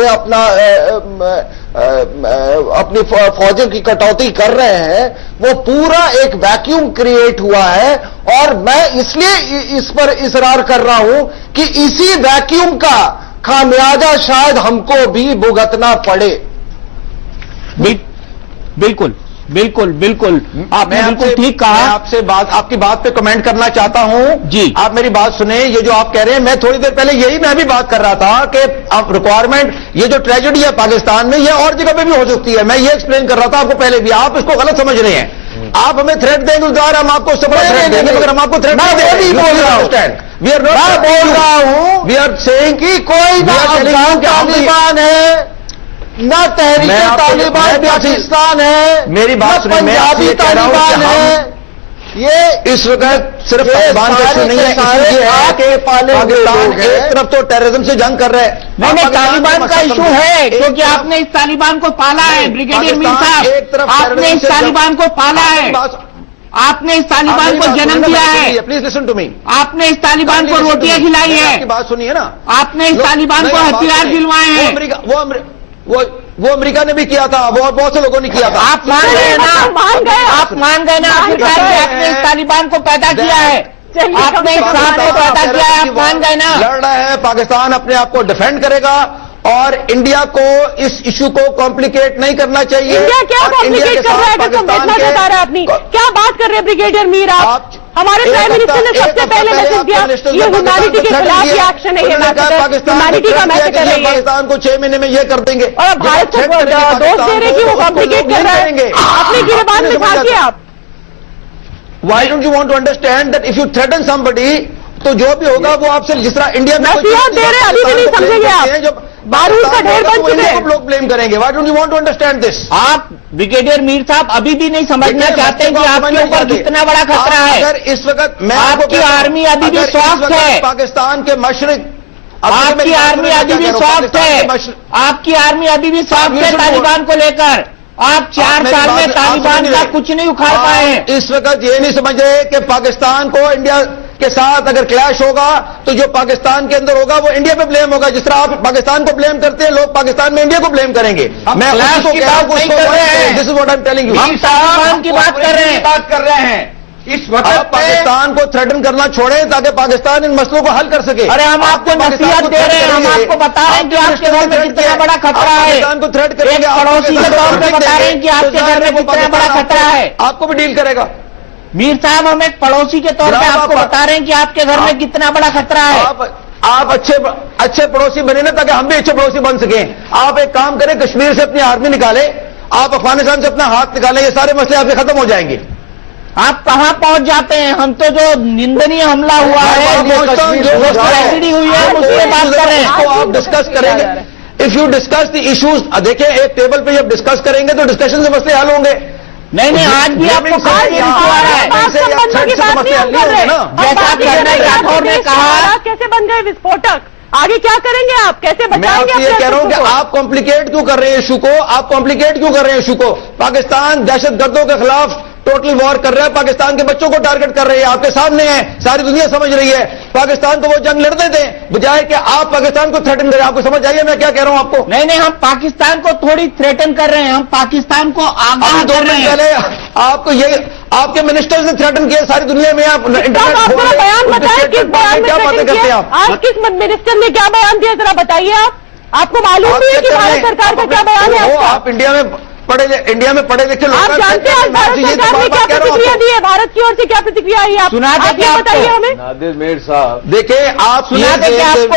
अपनी फौजों की कटौती कर रहे हैं, वो पूरा एक वैक्यूम क्रिएट हुआ है, और मैं इसलिए इस पर इसरार कर रहा हूं कि इसी वैक्यूम का खामियाजा शायद हमको भी भुगतना पड़े। बिल्कुल। बिल्कुल बिल्कुल, आपने बिल्कुल ठीक कहा। मैं आपसे आपकी बात पे कमेंट करना चाहता हूं जी। आप मेरी बात सुने, ये जो आप कह रहे हैं, मैं थोड़ी देर पहले मैं भी बात कर रहा था कि अब रिक्वायरमेंट, ये जो ट्रेजेडी है पाकिस्तान में, ये और जगह पे भी हो सकती है। मैं ये एक्सप्लेन कर रहा था आपको पहले भी, आप इसको गलत समझ रहे हैं। आप हमें थ्रेट देंगे उधर, हम आपको उससे बड़ा थ्रेट देंगे, मगर हम आपको थ्रेट नहीं देंगे। बोल रहा हूं, वी आर सेइंग कि कोई तालिबान है ना, तहरीक तालिबान पाकिस्तान है, मेरी बात सुनिए, पंजाबी तालिबान है। ये इस वक्त सिर्फ तालिबान का इशू नहीं है, इशू ये है कि पाकिस्तान एक तरफ तो टेररिज्म से जंग कर रहा है। नहीं, तालिबान का इशू है क्योंकि आपने इस तालिबान को पाला है ब्रिगेडियर मीर साहब, आपने इस तालिबान को पाला है, आपने इस तालिबान को जन्म दिया है। Please listen to me. आपने इस तालिबान को रोटियां खिलाई है, बात सुनिए ना, आपने इस तालिबान को हथियार दिलवाए हैं। वो अमेरिका ने भी किया था, बहुत से लोगों ने किया था। आप मान गए ना, आप मान गए ना आखिरकार आपने इस तालिबान को पैदा किया है, आपने इस साथ को पैदा किया है, आप मान गए ना। लड़ रहा है, पाकिस्तान अपने आप को डिफेंड करेगा और इंडिया को इस इशू को कॉम्प्लिकेट नहीं करना चाहिए। इंडिया क्या कॉम्प्लिकेट कर रहा है, अगर संवेदना जता रहा है अपनी, क्या बात कर रहे हैं ब्रिगेडियर मीर आप? हमारे प्राइम मिनिस्टर ने सबसे पहले मैसेज दिया, ये ह्यूमैनिटी के खिलाफ ये एक्शन है, ये ह्यूमैनिटी का मैसेज कर रही है। पाकिस्तान को 6 महीने में ये कर देंगे और अब भारत को दोष दे रहे कि वो कॉम्प्लिकेट कर रहा है। अपने गिरबान में झांकिए आप। Why don't you want to understand that if you threaten somebody, तो जो भी होगा वो आपसे, जिस तरह इंडिया में दे रहे हैं, अभी भी नहीं समझेंगे आप, जब बारूद का ढेर बन चुके हैं, लोग ब्लेम करेंगे। Why don't you want to understand this? आप ब्रिगेडियर मीर साहब अभी भी नहीं समझना चाहते हैं कि आपके ऊपर कितना बड़ा खतरा है। अगर इस वक्त मैं आपकी आर्मी अभी भी सॉफ्ट है, पाकिस्तान के मशरिक, आपकी आर्मी अभी भी सॉफ्ट है, आपकी आर्मी अभी भी सॉफ्ट है तालिबान को लेकर। आप 4 साल में तालिबान का कुछ नहीं उखाड़ पाए हैं। इस वक्त ये नहीं समझ रहे कि पाकिस्तान को इंडिया के साथ अगर क्लैश होगा तो जो पाकिस्तान के अंदर होगा वो इंडिया पे ब्लेम होगा। जिस तरह आप पाकिस्तान को ब्लेम करते हैं, लोग पाकिस्तान में इंडिया को ब्लेम करेंगे। मैं क्लैश की बात नहीं कर रहे हैं, this is what I am telling you. हम तालिबान की बात कर रहे हैं। इस वक्त पाकिस्तान को थ्रेटन करना छोड़ें ताकि पाकिस्तान इन मसलों को हल कर सके। अरे हम आपको नसीहत दे रहे हैं, हम आपको बता रहे हैं कि आपके घर में कितना बड़ा खतरा है। पाकिस्तान को थ्रेट करेंगे, पड़ोसी के तौर पर बता रहे हैं कि आपके घर में कितना बड़ा खतरा है। आपको भी डील करेगा। मीर साहब, हम एक पड़ोसी के तौर पर आपको बता रहे हैं कि आपके घर में कितना बड़ा खतरा है। आप अच्छे पड़ोसी बने ना, ताकि हम भी अच्छे पड़ोसी बन सकें। आप एक काम करें, कश्मीर से अपनी आर्मी निकाले, आप अफगानिस्तान से अपना हाथ निकालें, ये सारे मसले आपके खत्म हो जाएंगे। आप कहां पहुंच जाते हैं? हम तो जो निंदनीय हमला हुआ है, जो ट्रेजेडी हुई है, उससे बात कर रहे हैं। तो आप डिस्कस करेंगे। If you discuss the issues, देखिए एक टेबल पे जब डिस्कस करेंगे तो डिस्कशन से मसले हल होंगे। नहीं, आज भी आपको जैसा राठौर ने कहा, कैसे बन गए विस्फोटक? आगे क्या करेंगे आप, कैसे बचाएंगे? मैं आपसे ये कह रहा हूं कि आप कॉम्प्लिकेट क्यों कर रहे हैं इशू को, आप कॉम्प्लिकेट क्यों कर रहे हैं इशू को। पाकिस्तान दहशतगर्दों के खिलाफ टोटल वॉर कर रहा है, पाकिस्तान के बच्चों को टारगेट कर रहे हैं, आपके सामने है, सारी दुनिया समझ रही है। पाकिस्तान को वो जंग लड़ते थे, बजाय कि आप पाकिस्तान को थ्रेटन करें। आपको समझ आइए मैं क्या कह रहा हूं आपको? नहीं, हम पाकिस्तान को थोड़ी थ्रेटन कर रहे हैं, हम पाकिस्तान को आगाह कर रहे हैं। पहले आपको ये आपके मिनिस्टर्स ने थ्रेटन किया सारी दुनिया में। आप इंटरनेट बयान बताएं, किस बयान में क्या बातें करते हैं आप? आज किस मिनिस्टर ने क्या बयान दिया, जरा बताइए। आपको मालूम भी है कि भारत सरकार का क्या बयान है? आप इंडिया में पढ़े लिखे लोग, आप जानते हैं भारत सरकार ने क्या प्रतिक्रिया दी है, भारत की ओर से क्या प्रतिक्रिया आई है? आप बताइए हमें। नादिर मीर साहब, देखिए आप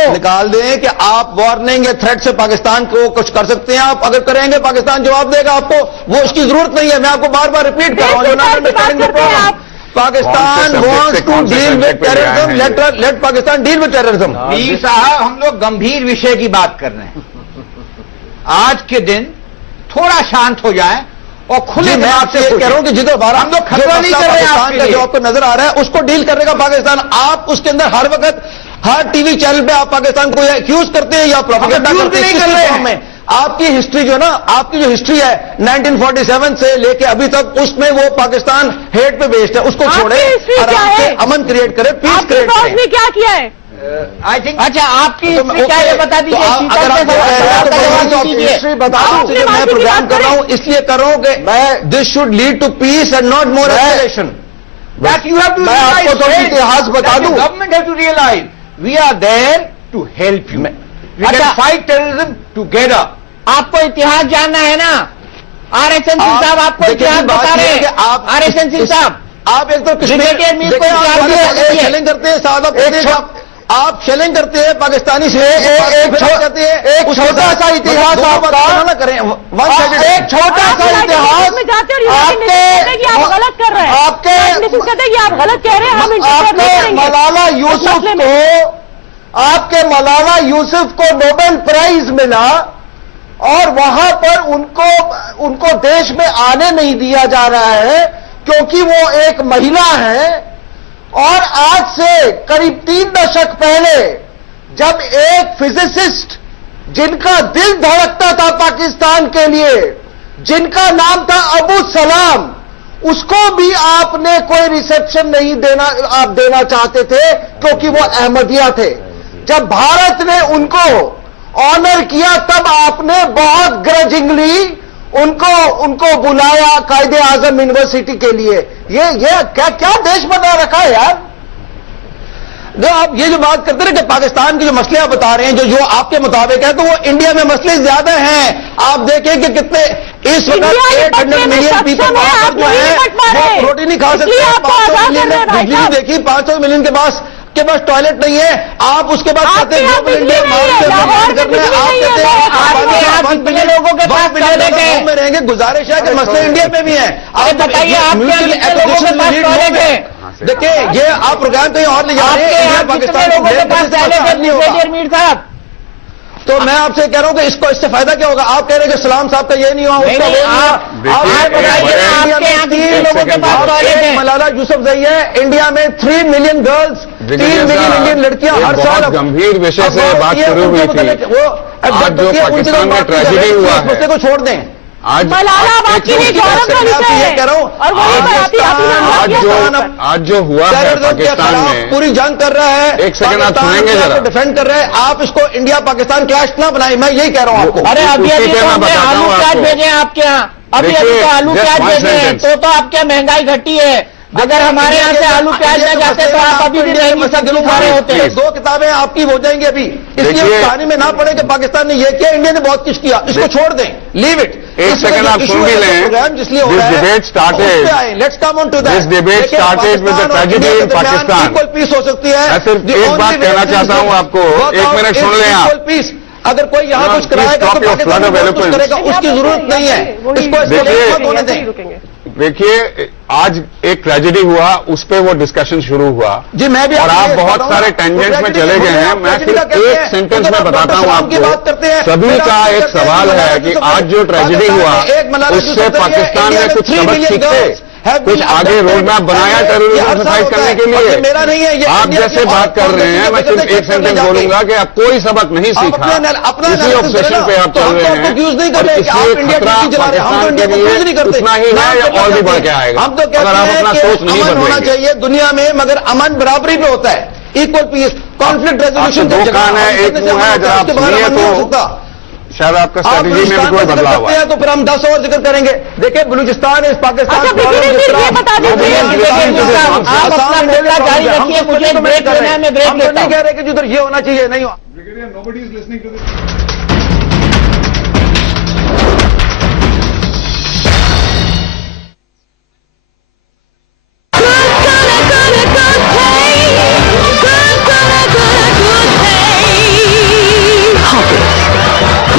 निकाल दें कि आप वार्निंग या थ्रेट से पाकिस्तान को कुछ कर सकते हैं। आप अगर करेंगे, पाकिस्तान जवाब देगा आपको, वो उसकी जरूरत नहीं है। मैं आपको बार बार रिपीट कर रहा हूं, Pakistan wants to deal with terrorism, let Pakistan deal with terrorism. Mir साहब, हम लोग गंभीर विषय की बात कर रहे हैं। आज के दिन थोड़ा शांत हो जाए और खुले मैं आपसे कह रहा हूं कि जिधर हम लोग खतरा नहीं कर रहे हैं, पाकिस्तान का जो आपको नजर आ रहा है उसको डील करने का पाकिस्तान। आप उसके अंदर हर वक्त हर टीवी चैनल पे आप पाकिस्तान को एक्यूज करते हैं या प्रोपेगेंडा करते हैं। आपकी हिस्ट्री जो ना, आपकी जो हिस्ट्री है 1947 से लेके अभी तक, उसमें वो पाकिस्तान हेट पे बेस्ड है। उसको छोड़े, आराम से अमन क्रिएट करे, पीस क्रिएट करे। क्या किया है? आई थिंक अच्छा, आपकी क्या ये बता दीजिए। अगर आप हिस्ट्री बता दूं, मैं प्रोग्राम कर रहा हूं इसलिए कर रहा हूं कि मैं this should lead to peace and not more escalation. मैं आपको तो इतिहास बता दूं। Government have to realise we are there to help you, we can fight terrorism together. आपको इतिहास जानना है ना, RSN सिंह साहब आपको इतिहास बता रहे हैं। RSN सिंह साहब, आप एक तो ब्रिगेडियर मीर को शेलिंग करते हैं साहब, आप शेलिंग करते हैं पाकिस्तानी से, एक छोटा सा इतिहास आपका करें, एक छोटा सा इतिहास आप गलत कर रहे हैं, आप गलत कह रहे हैं, हम आपके मलाला यूसुफ को नोबेल प्राइज मिला और वहां पर उनको देश में आने नहीं दिया जा रहा है क्योंकि वो एक महिला है। और आज से करीब 3 दशक पहले जब एक फिजिसिस्ट जिनका दिल धड़कता था पाकिस्तान के लिए, जिनका नाम था अबू सलाम, उसको भी आपने कोई रिसेप्शन नहीं देना चाहते थे क्योंकि वो अहमदिया थे। जब भारत ने उनको ऑनर किया तब आपने बहुत ग्रजिंगली उनको बुलाया कायदे आजम यूनिवर्सिटी के लिए। ये क्या देश बना रखा है यार। जो आप ये जो बात करते हैं कि पाकिस्तान के जो मसले आप बता रहे हैं जो आपके मुताबिक है, तो वो इंडिया में मसले ज्यादा हैं। आप देखें कि कितने इस वक्त 800 मिलियन पीपल वहां पर जो है रोटी नहीं खा सकते। 500 मिलियन ने बिजली देखी, 500 मिलियन के पास टॉयलेट नहीं है। आप उसके बाद कहते हैं आप कहते हैं 5 बिलियन लोगों के पास टॉयलेट है में रहेंगे। गुजारिश है कि मसले इंडिया में भी है। आप बताइए देखिए, ये आप प्रोग्राम कहीं और ले जा रहे हैं, पाकिस्तान मीर साहब। तो मैं आपसे कह रहा हूं कि इससे फायदा क्या होगा? आप कह रहे हैं कि सलाम साहब का ये नहीं हुआ, उसका लोगों के पास मलाला यूसुफजई है। इंडिया में 3 मिलियन गर्ल्स, 3 मिलियन इंडियन लड़कियां हर साल। गंभीर विषय से बात शुरू हुई थी। वो जो पाकिस्तान में ट्रेजेडी हुआ है, मुझसे को छोड़ दें। आज जो हुआ है पाकिस्तान में, पूरी जंग कर रहा है, एक सेकंड आप सुनेंगे जरा, डिफेंड कर रहे हैं। आप इसको इंडिया पाकिस्तान क्लैश ना बनाए, मैं यही कह रहा हूं आपको। अरे अभी आलू प्याज भेजे आपके यहाँ, अभी तो आलू प्याज भेजे हैं, तो आपके महंगाई घटी है। अगर हमारे यहाँ से आलू प्याज न जाते तो आप अभी भी नहीं सब्जी खा रहे होते। 2 किताबें आपकी हो जाएंगी अभी, इसलिए कहानी में ना पड़े कि पाकिस्तान ने ये किया, इंडिया ने बहुत कुछ किया। इसको छोड़ दें, लीव इट। एक सेकंड आप सुन भी लें। जिसलिए हो रहा है, let's come on to that. This debate started with the tragedy in Pakistan. Equal peace हो सकती है। मैं सिर्फ एक बात कहना चाहता हूं आपको, 1 मिनट सुन लें आप। इक्वल पीस अगर कोई यहां कुछ कराएगा तो पाकिस्तान में कुछ करेगा, उसकी जरूरत नहीं है। इसको होने दें। देखिए, आज एक ट्रेजेडी हुआ, उस पे वो डिस्कशन शुरू हुआ जी। मैं भी और आप बहुत सारे टेंजेंट्स में चले गए हैं। मैं सिर्फ एक सेंटेंस में बताता हूं आपको। सभी का एक सवाल है कि आज जो ट्रेजेडी हुआ उससे पाकिस्तान ने कुछ सबक सीखे, कुछ आगे रोड मैप बनाया टेररिज्म फाइट करने के लिए। मेरा नहीं है, आप जैसे बात कर रहे हैं, मैं सिर्फ एक सेंटेंस बोलूंगा कि आप कोई सबक नहीं सीखा, इसी ऑब्सेशन पे आप चल रहे हैं। इसलिए खतरा पाकिस्तान के लिए उतना ही है या और भी बढ़ के आएगा। हम तो कहते हैं कि अमन होना चाहिए दुनिया में, मगर अमन बराबरी पे होता है। Equal peace, conflict resolution. 2 कान है, एक मुंह है, जरा आप सुनिए तो शायद आपका स्ट्रेटेजी में भी कोई बदलाव हुआ है। तो फिर हम 10 और जिक्र करेंगे। देखिए, बलूचिस्तान इस पाकिस्तान आप अपना बोलना जारी रखिए, मुझे ब्रेक लेना है, मैं ब्रेक लेता हूं। नहीं कह रहे कि जिधर ये होना चाहिए नहीं हो।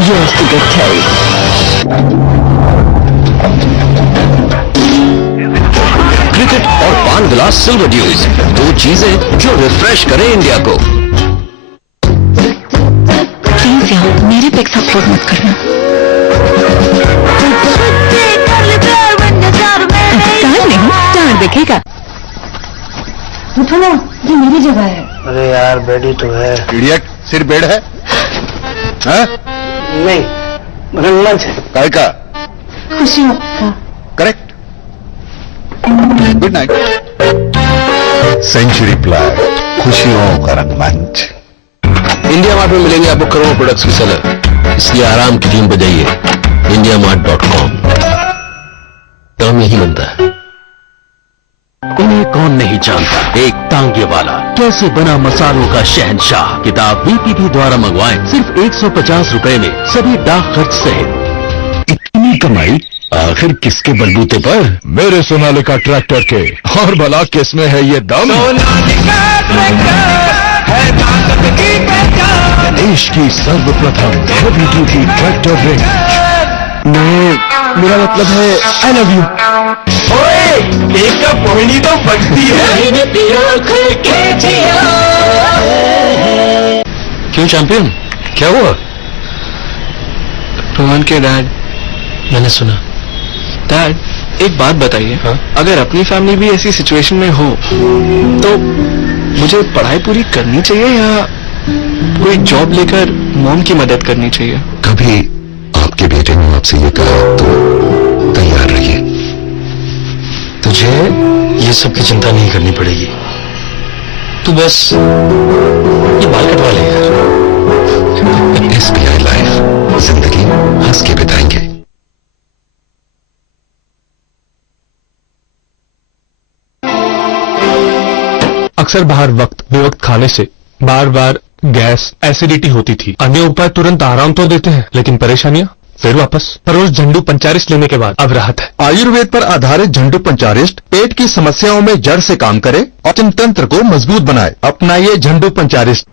Yours to get taste. Cricket और पान ग्लास सिल्वर ड्यूज, 2 चीजें जो रिफ्रेश करें इंडिया को। प्लीज यार, मेरे पिक्स अपलोड मत करना। स्टार नहीं, स्टार देखेगा। उठो ना, ये मेरी जगह है। अरे यार, बेडी तो है। इडियट, सिर्फ बेड है? नहीं, रंगमंच है। काय का? खुशियों का। Correct. Good night. Century ply, खुशियों का रंगमंच। इंडिया मार्ट में मिलेंगे आपको करोड़ों प्रोडक्ट्स की सेलर, इसलिए आराम की टीम बजाइए indiamart.com। काम यही बनता है। उन्हें कौन नहीं जानता, एक तांगे वाला कैसे बना मसालों का शहंशाह। किताब VPP द्वारा मंगवाएं सिर्फ 150 रुपए में, सभी डाक खर्च सहित। इतनी कमाई आखिर किसके बलबूते पर? मेरे सोनालिका ट्रैक्टर के। और भला किसमें है ये दम? देश की सर्वप्रथम हेवी ड्यूटी ट्रैक्टर रेंज। मेरा मतलब है आई लव यू। एक का पोहनी तो बचती है। क्यों चैंपियन, क्या हुआ? रोहन के डैड। मैंने सुना। डैड, एक बात बताइए, अगर अपनी फैमिली भी ऐसी सिचुएशन में हो तो मुझे पढ़ाई पूरी करनी चाहिए या कोई जॉब लेकर मॉम की मदद करनी चाहिए? कभी आपके बेटे ने आपसे ये कहा तो तैयार रहिए। तुझे ये सब की चिंता नहीं करनी पड़ेगी। तू बस ये बाल कटवा ले यार। SBI लाइफ, जिंदगी हंस के बिताएंगे। अक्सर बाहर वक्त बेवक्त खाने से बार बार गैस, एसिडिटी होती थी। अन्य उपाय तुरंत आराम तो देते हैं, लेकिन परेशानियां फिर वापस। पर रोज झंडू पंचारिस्ट लेने के बाद अब राहत है। आयुर्वेद पर आधारित झंडू पंचारिस्ट पेट की समस्याओं में जड़ से काम करे और पाचन तंत्र को मजबूत बनाए। अपनाइए झंडू पंचारिस्ट।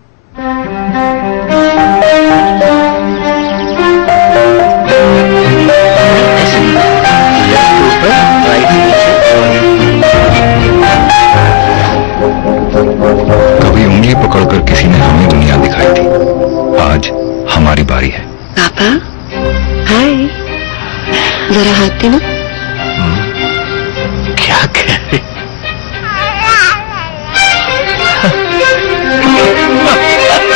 कभी उंगली पकड़कर किसी ने हमें दुनिया दिखाई थी, आज हमारी बारी है। पापा, हाय, जरा हाथ देना। क्या कह रही?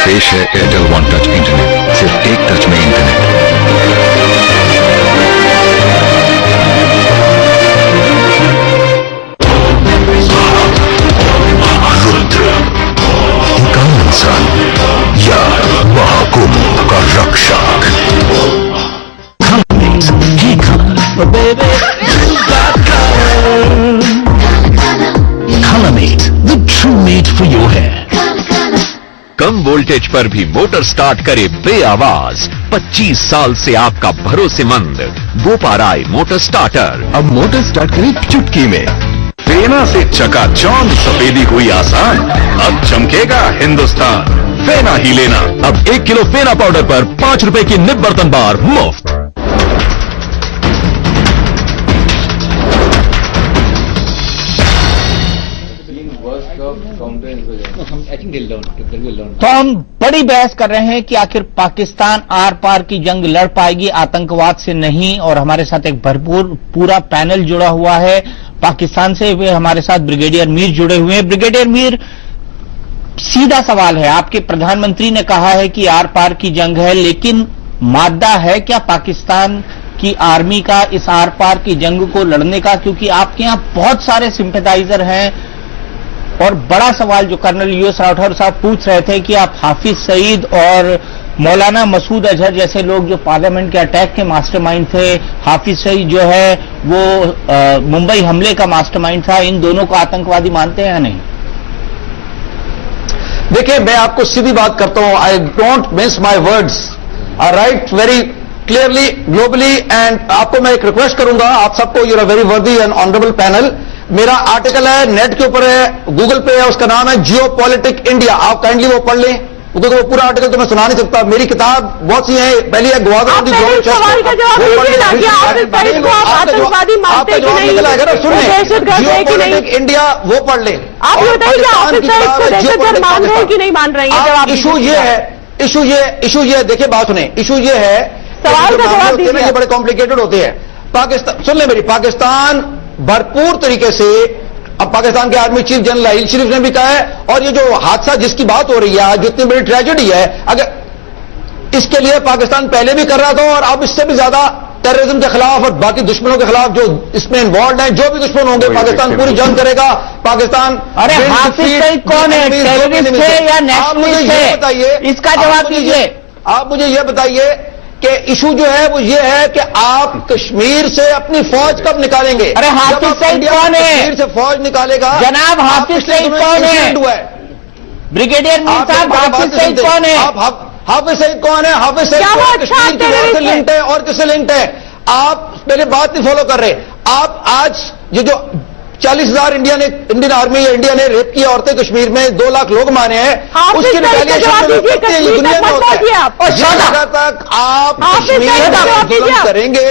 पेश है एयरटेल वन टच इंटरनेट, सिर्फ एक टच में इंटरनेट। इंसान या महाकुंभ का रक्षक। Colormate, the true mate for your hair. Come voltage पर भी मोटर स्टार्ट करे बेआवाज। 25 साल से आपका भरोसेमंद गोपाराय मोटर स्टार्टर। अब मोटर स्टार्ट करें चुटकी में। फेना से चकाचौंध सफेदी हुई आसान, अब चमकेगा हिंदुस्तान। फेना ही लेना। अब 1 किलो फेना पाउडर पर 5 रुपए की निब बर्तन बार मुफ्त। तो हम बड़ी बहस कर रहे हैं कि आखिर पाकिस्तान आर पार की जंग लड़ पाएगी, आतंकवाद से नहीं। और हमारे साथ एक भरपूर पूरा पैनल जुड़ा हुआ है पाकिस्तान से। वे हमारे साथ ब्रिगेडियर मीर जुड़े हुए हैं। ब्रिगेडियर मीर, सीधा सवाल है, आपके प्रधानमंत्री ने कहा है कि आर पार की जंग है, लेकिन मादा है क्या पाकिस्तान की आर्मी का इस आर पार की जंग को लड़ने का? क्योंकि आपके यहां बहुत सारे सिंपैथाइजर हैं। और बड़ा सवाल जो कर्नल यूएस राठौर साहब पूछ रहे थे कि आप हाफिज सईद और मौलाना मसूद अजहर जैसे लोग जो पार्लियामेंट के अटैक के मास्टरमाइंड थे, हाफिज सईद जो है वो मुंबई हमले का मास्टरमाइंड था, इन दोनों को आतंकवादी मानते हैं या नहीं? देखिए, मैं आपको सीधी बात करता हूं। I don't miss my words, I right very clearly globally. And आपको मैं एक रिक्वेस्ट करूंगा, आप सबको, यूर अ वेरी वर्दी एंड ऑनरेबल पैनल। मेरा आर्टिकल है, नेट के ऊपर है, गूगल पे है, उसका नाम है जियो पॉलिटिक इंडिया। आप काइंडली वो पढ़ लें, क्योंकि वो पूरा आर्टिकल तो मैं सुना नहीं सकता। मेरी किताब बहुत सी है। पहली है Gwadar of the global chest. आपका जवाब निकल आएगा ना, सुन लें, जियो पॉलिटिक इंडिया, वो पढ़ लें। आप बताइए कि नहीं मान रही है? इशू ये है, देखिए बात सुने, इशू ये है, सवाल का जवाब दीजिए। ये बड़े कॉम्प्लिकेटेड होते हैं। पाकिस्तान, सुन ले मेरी, पाकिस्तान भरपूर तरीके से, अब पाकिस्तान के आर्मी चीफ जनरल राहील शरीफ ने भी कहा है, और ये जो हादसा जिसकी बात हो रही है, जो इतनी बड़ी ट्रेजेडी है, अगर इसके लिए पाकिस्तान पहले भी कर रहा था और अब इससे भी ज्यादा टेररिज्म के खिलाफ और बाकी दुश्मनों के खिलाफ जो इसमें इन्वॉल्व हैं, जो भी दुश्मन होंगे, पाकिस्तान पूरी जंग करेगा। पाकिस्तान, अरे हाफिज सईद कौन है, टेररिस्ट है या नेशनलिस्ट है? बताइए, इसका जवाब दीजिए। आप मुझे ये बताइए कि इशू जो है वो ये है कि आप कश्मीर से अपनी फौज कब निकालेंगे? अरे हाफिज सईद कौन है? कश्मीर से फौज निकालेगा जनाब, हाफिज सईद कौन है? ब्रिगेडियर मीर साहब, हाफिज सईद कौन है? हाफिज सईद कौन है? हाफिज सईद कश्मीर की वॉर से लिंक्ड है और किससे लिंक्ड है? आप मेरे बात नहीं फॉलो कर रहे। आप आज ये जो 40,000 इंडियन आर्मी या इंडिया ने रेप किया औरतें कश्मीर में, 2 लाख लोग मारे हैं, उसकी रिटेलिएशन दुनिया में होता है। और जब तक आप कश्मीर में आंदोलन करेंगे,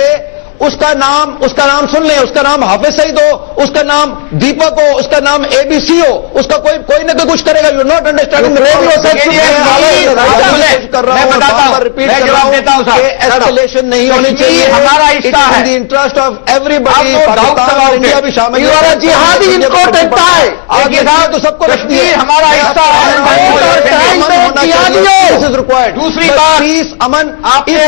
उसका नाम सुन लें, उसका नाम हाफिज सईद हो, उसका नाम दीपक हो, उसका नाम एबीसी हो, उसका कोई ना कोई कुछ करेगा। You not understanding. एस्केलेशन नहीं होनी चाहिए। हमारा हिस्सा है, in the interest of everybody, Pakistan India भी शामिल है। जिहादी इनको टंटा है, तो सबको रखती है, हमारा हिस्सा है। दूसरी बात, पीस अमन आपने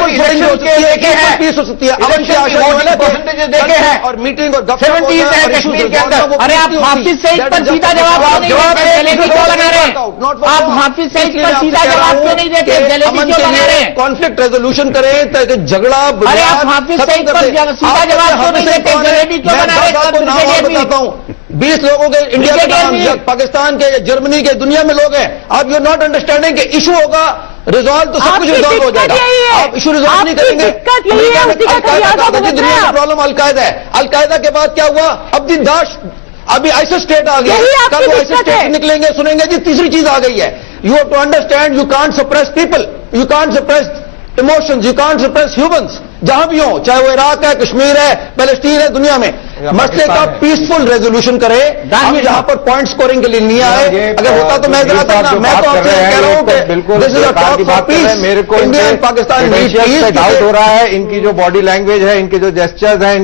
पीस हो सकती है, अमन की आशा परसेंटेज देखे हैं और मीटिंग और 70 है कश्मीर के अंदर। अरे आप हाफिज सईद पर सीधा जवाब क्यों बना रहे हैं? आप हाफिज सईद पर सीधा जवाब क्यों नहीं देते? जलेबी क्यों बना रहे हैं? कॉन्फ्लिक्ट रेजोल्यूशन करें ताकि झगड़ा। अरे आप हाफिज सईद पर सीधा जवाब क्यों नहीं देते? जलेबी क्यों बना रहे हैं? बताता हूँ, 20 लोगों के इंडिया के नाम, पाकिस्तान के, जर्मनी के, दुनिया में लोग हैं। आप यू नॉट अंडरस्टैंडिंग कि इशू होगा रिजॉल्व तो सब कुछ रिजॉल्व हो जाएगा। आप इशू रिजॉल्व नहीं करेंगे। दुनिया की प्रॉब्लम अलकायदा है। अलकायदा के बाद क्या हुआ? अब दिन दाश, अभी आइसिस स्टेट आ गया। कल वो आइसिस स्टेट निकलेंगे, सुनेंगे जी तीसरी चीज आ गई है। You have to understand, you can't suppress people, you can't suppress emotions, you can't suppress humans, जहां भी हो, चाहे वो इराक है, कश्मीर है, पैलेस्टीन है, दुनिया में। मसले का पीसफुल रेजोल्यूशन करें, जहां पर पॉइंट स्कोरिंग के लिए नहीं आए। अगर होता तो मैं जरा था, मैं तो आपसे कह रहा हूं कि बिल्कुल this is a talk for piece. मेरे को इंडिया एंड पाकिस्तान डाउट हो रहा है। इनकी जो बॉडी लैंग्वेज है, इनके जो जेस्चर्स हैं,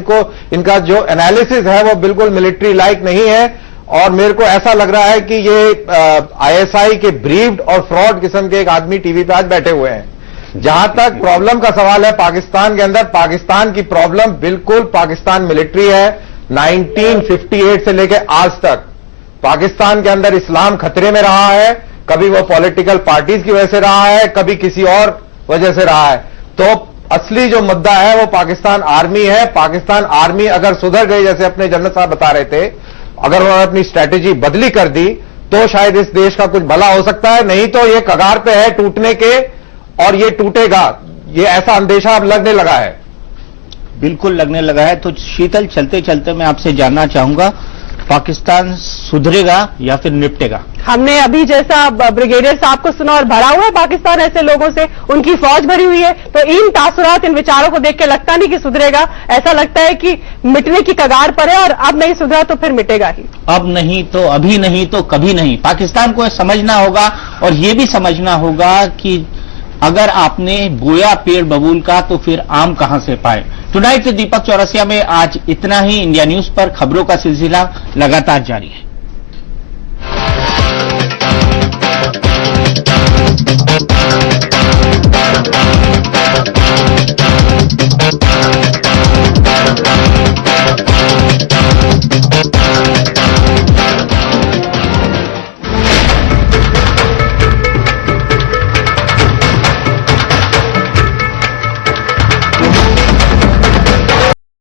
इनका जो एनालिसिस है वो बिल्कुल मिलिट्री लाइक नहीं है। और मेरे को ऐसा लग रहा है कि ये आईएसआई के ब्रीफ्ड और फ्रॉड किस्म के एक आदमी टीवी पे आज बैठे हुए हैं। जहां तक प्रॉब्लम का सवाल है पाकिस्तान के अंदर, पाकिस्तान की प्रॉब्लम बिल्कुल पाकिस्तान मिलिट्री है। 1958 से लेकर आज तक पाकिस्तान के अंदर इस्लाम खतरे में रहा है। कभी वो पॉलिटिकल पार्टीज की वजह से रहा है, कभी किसी और वजह से रहा है। तो असली जो मुद्दा है वो पाकिस्तान आर्मी है। पाकिस्तान आर्मी अगर सुधर गई, जैसे अपने जनरल साहब बता रहे थे, अगर उन्होंने अपनी स्ट्रैटेजी बदली कर दी तो शायद इस देश का कुछ भला हो सकता है। नहीं तो ये कगार पे है टूटने के, और ये टूटेगा, ये ऐसा अंदेशा अब लगने लगा है। बिल्कुल लगने लगा है। तो शीतल, चलते चलते मैं आपसे जानना चाहूंगा, पाकिस्तान सुधरेगा या फिर निपटेगा? हमने अभी जैसा ब्रिगेडियर साहब को सुना और भरा हुआ है पाकिस्तान ऐसे लोगों से, उनकी फौज भरी हुई है। तो इन तासुरात, इन विचारों को देख के लगता नहीं कि सुधरेगा। ऐसा लगता है कि मिटने की कगार पर है, और अब नहीं सुधरा तो फिर मिटेगा ही। अब नहीं तो अभी नहीं तो कभी नहीं। पाकिस्तान को समझना होगा, और ये भी समझना होगा कि अगर आपने बोया पेड़ बबूल का तो फिर आम कहां से पाए। टुनाइट से दीपक चौरसिया में आज इतना ही। इंडिया न्यूज पर खबरों का सिलसिला लगातार जारी है।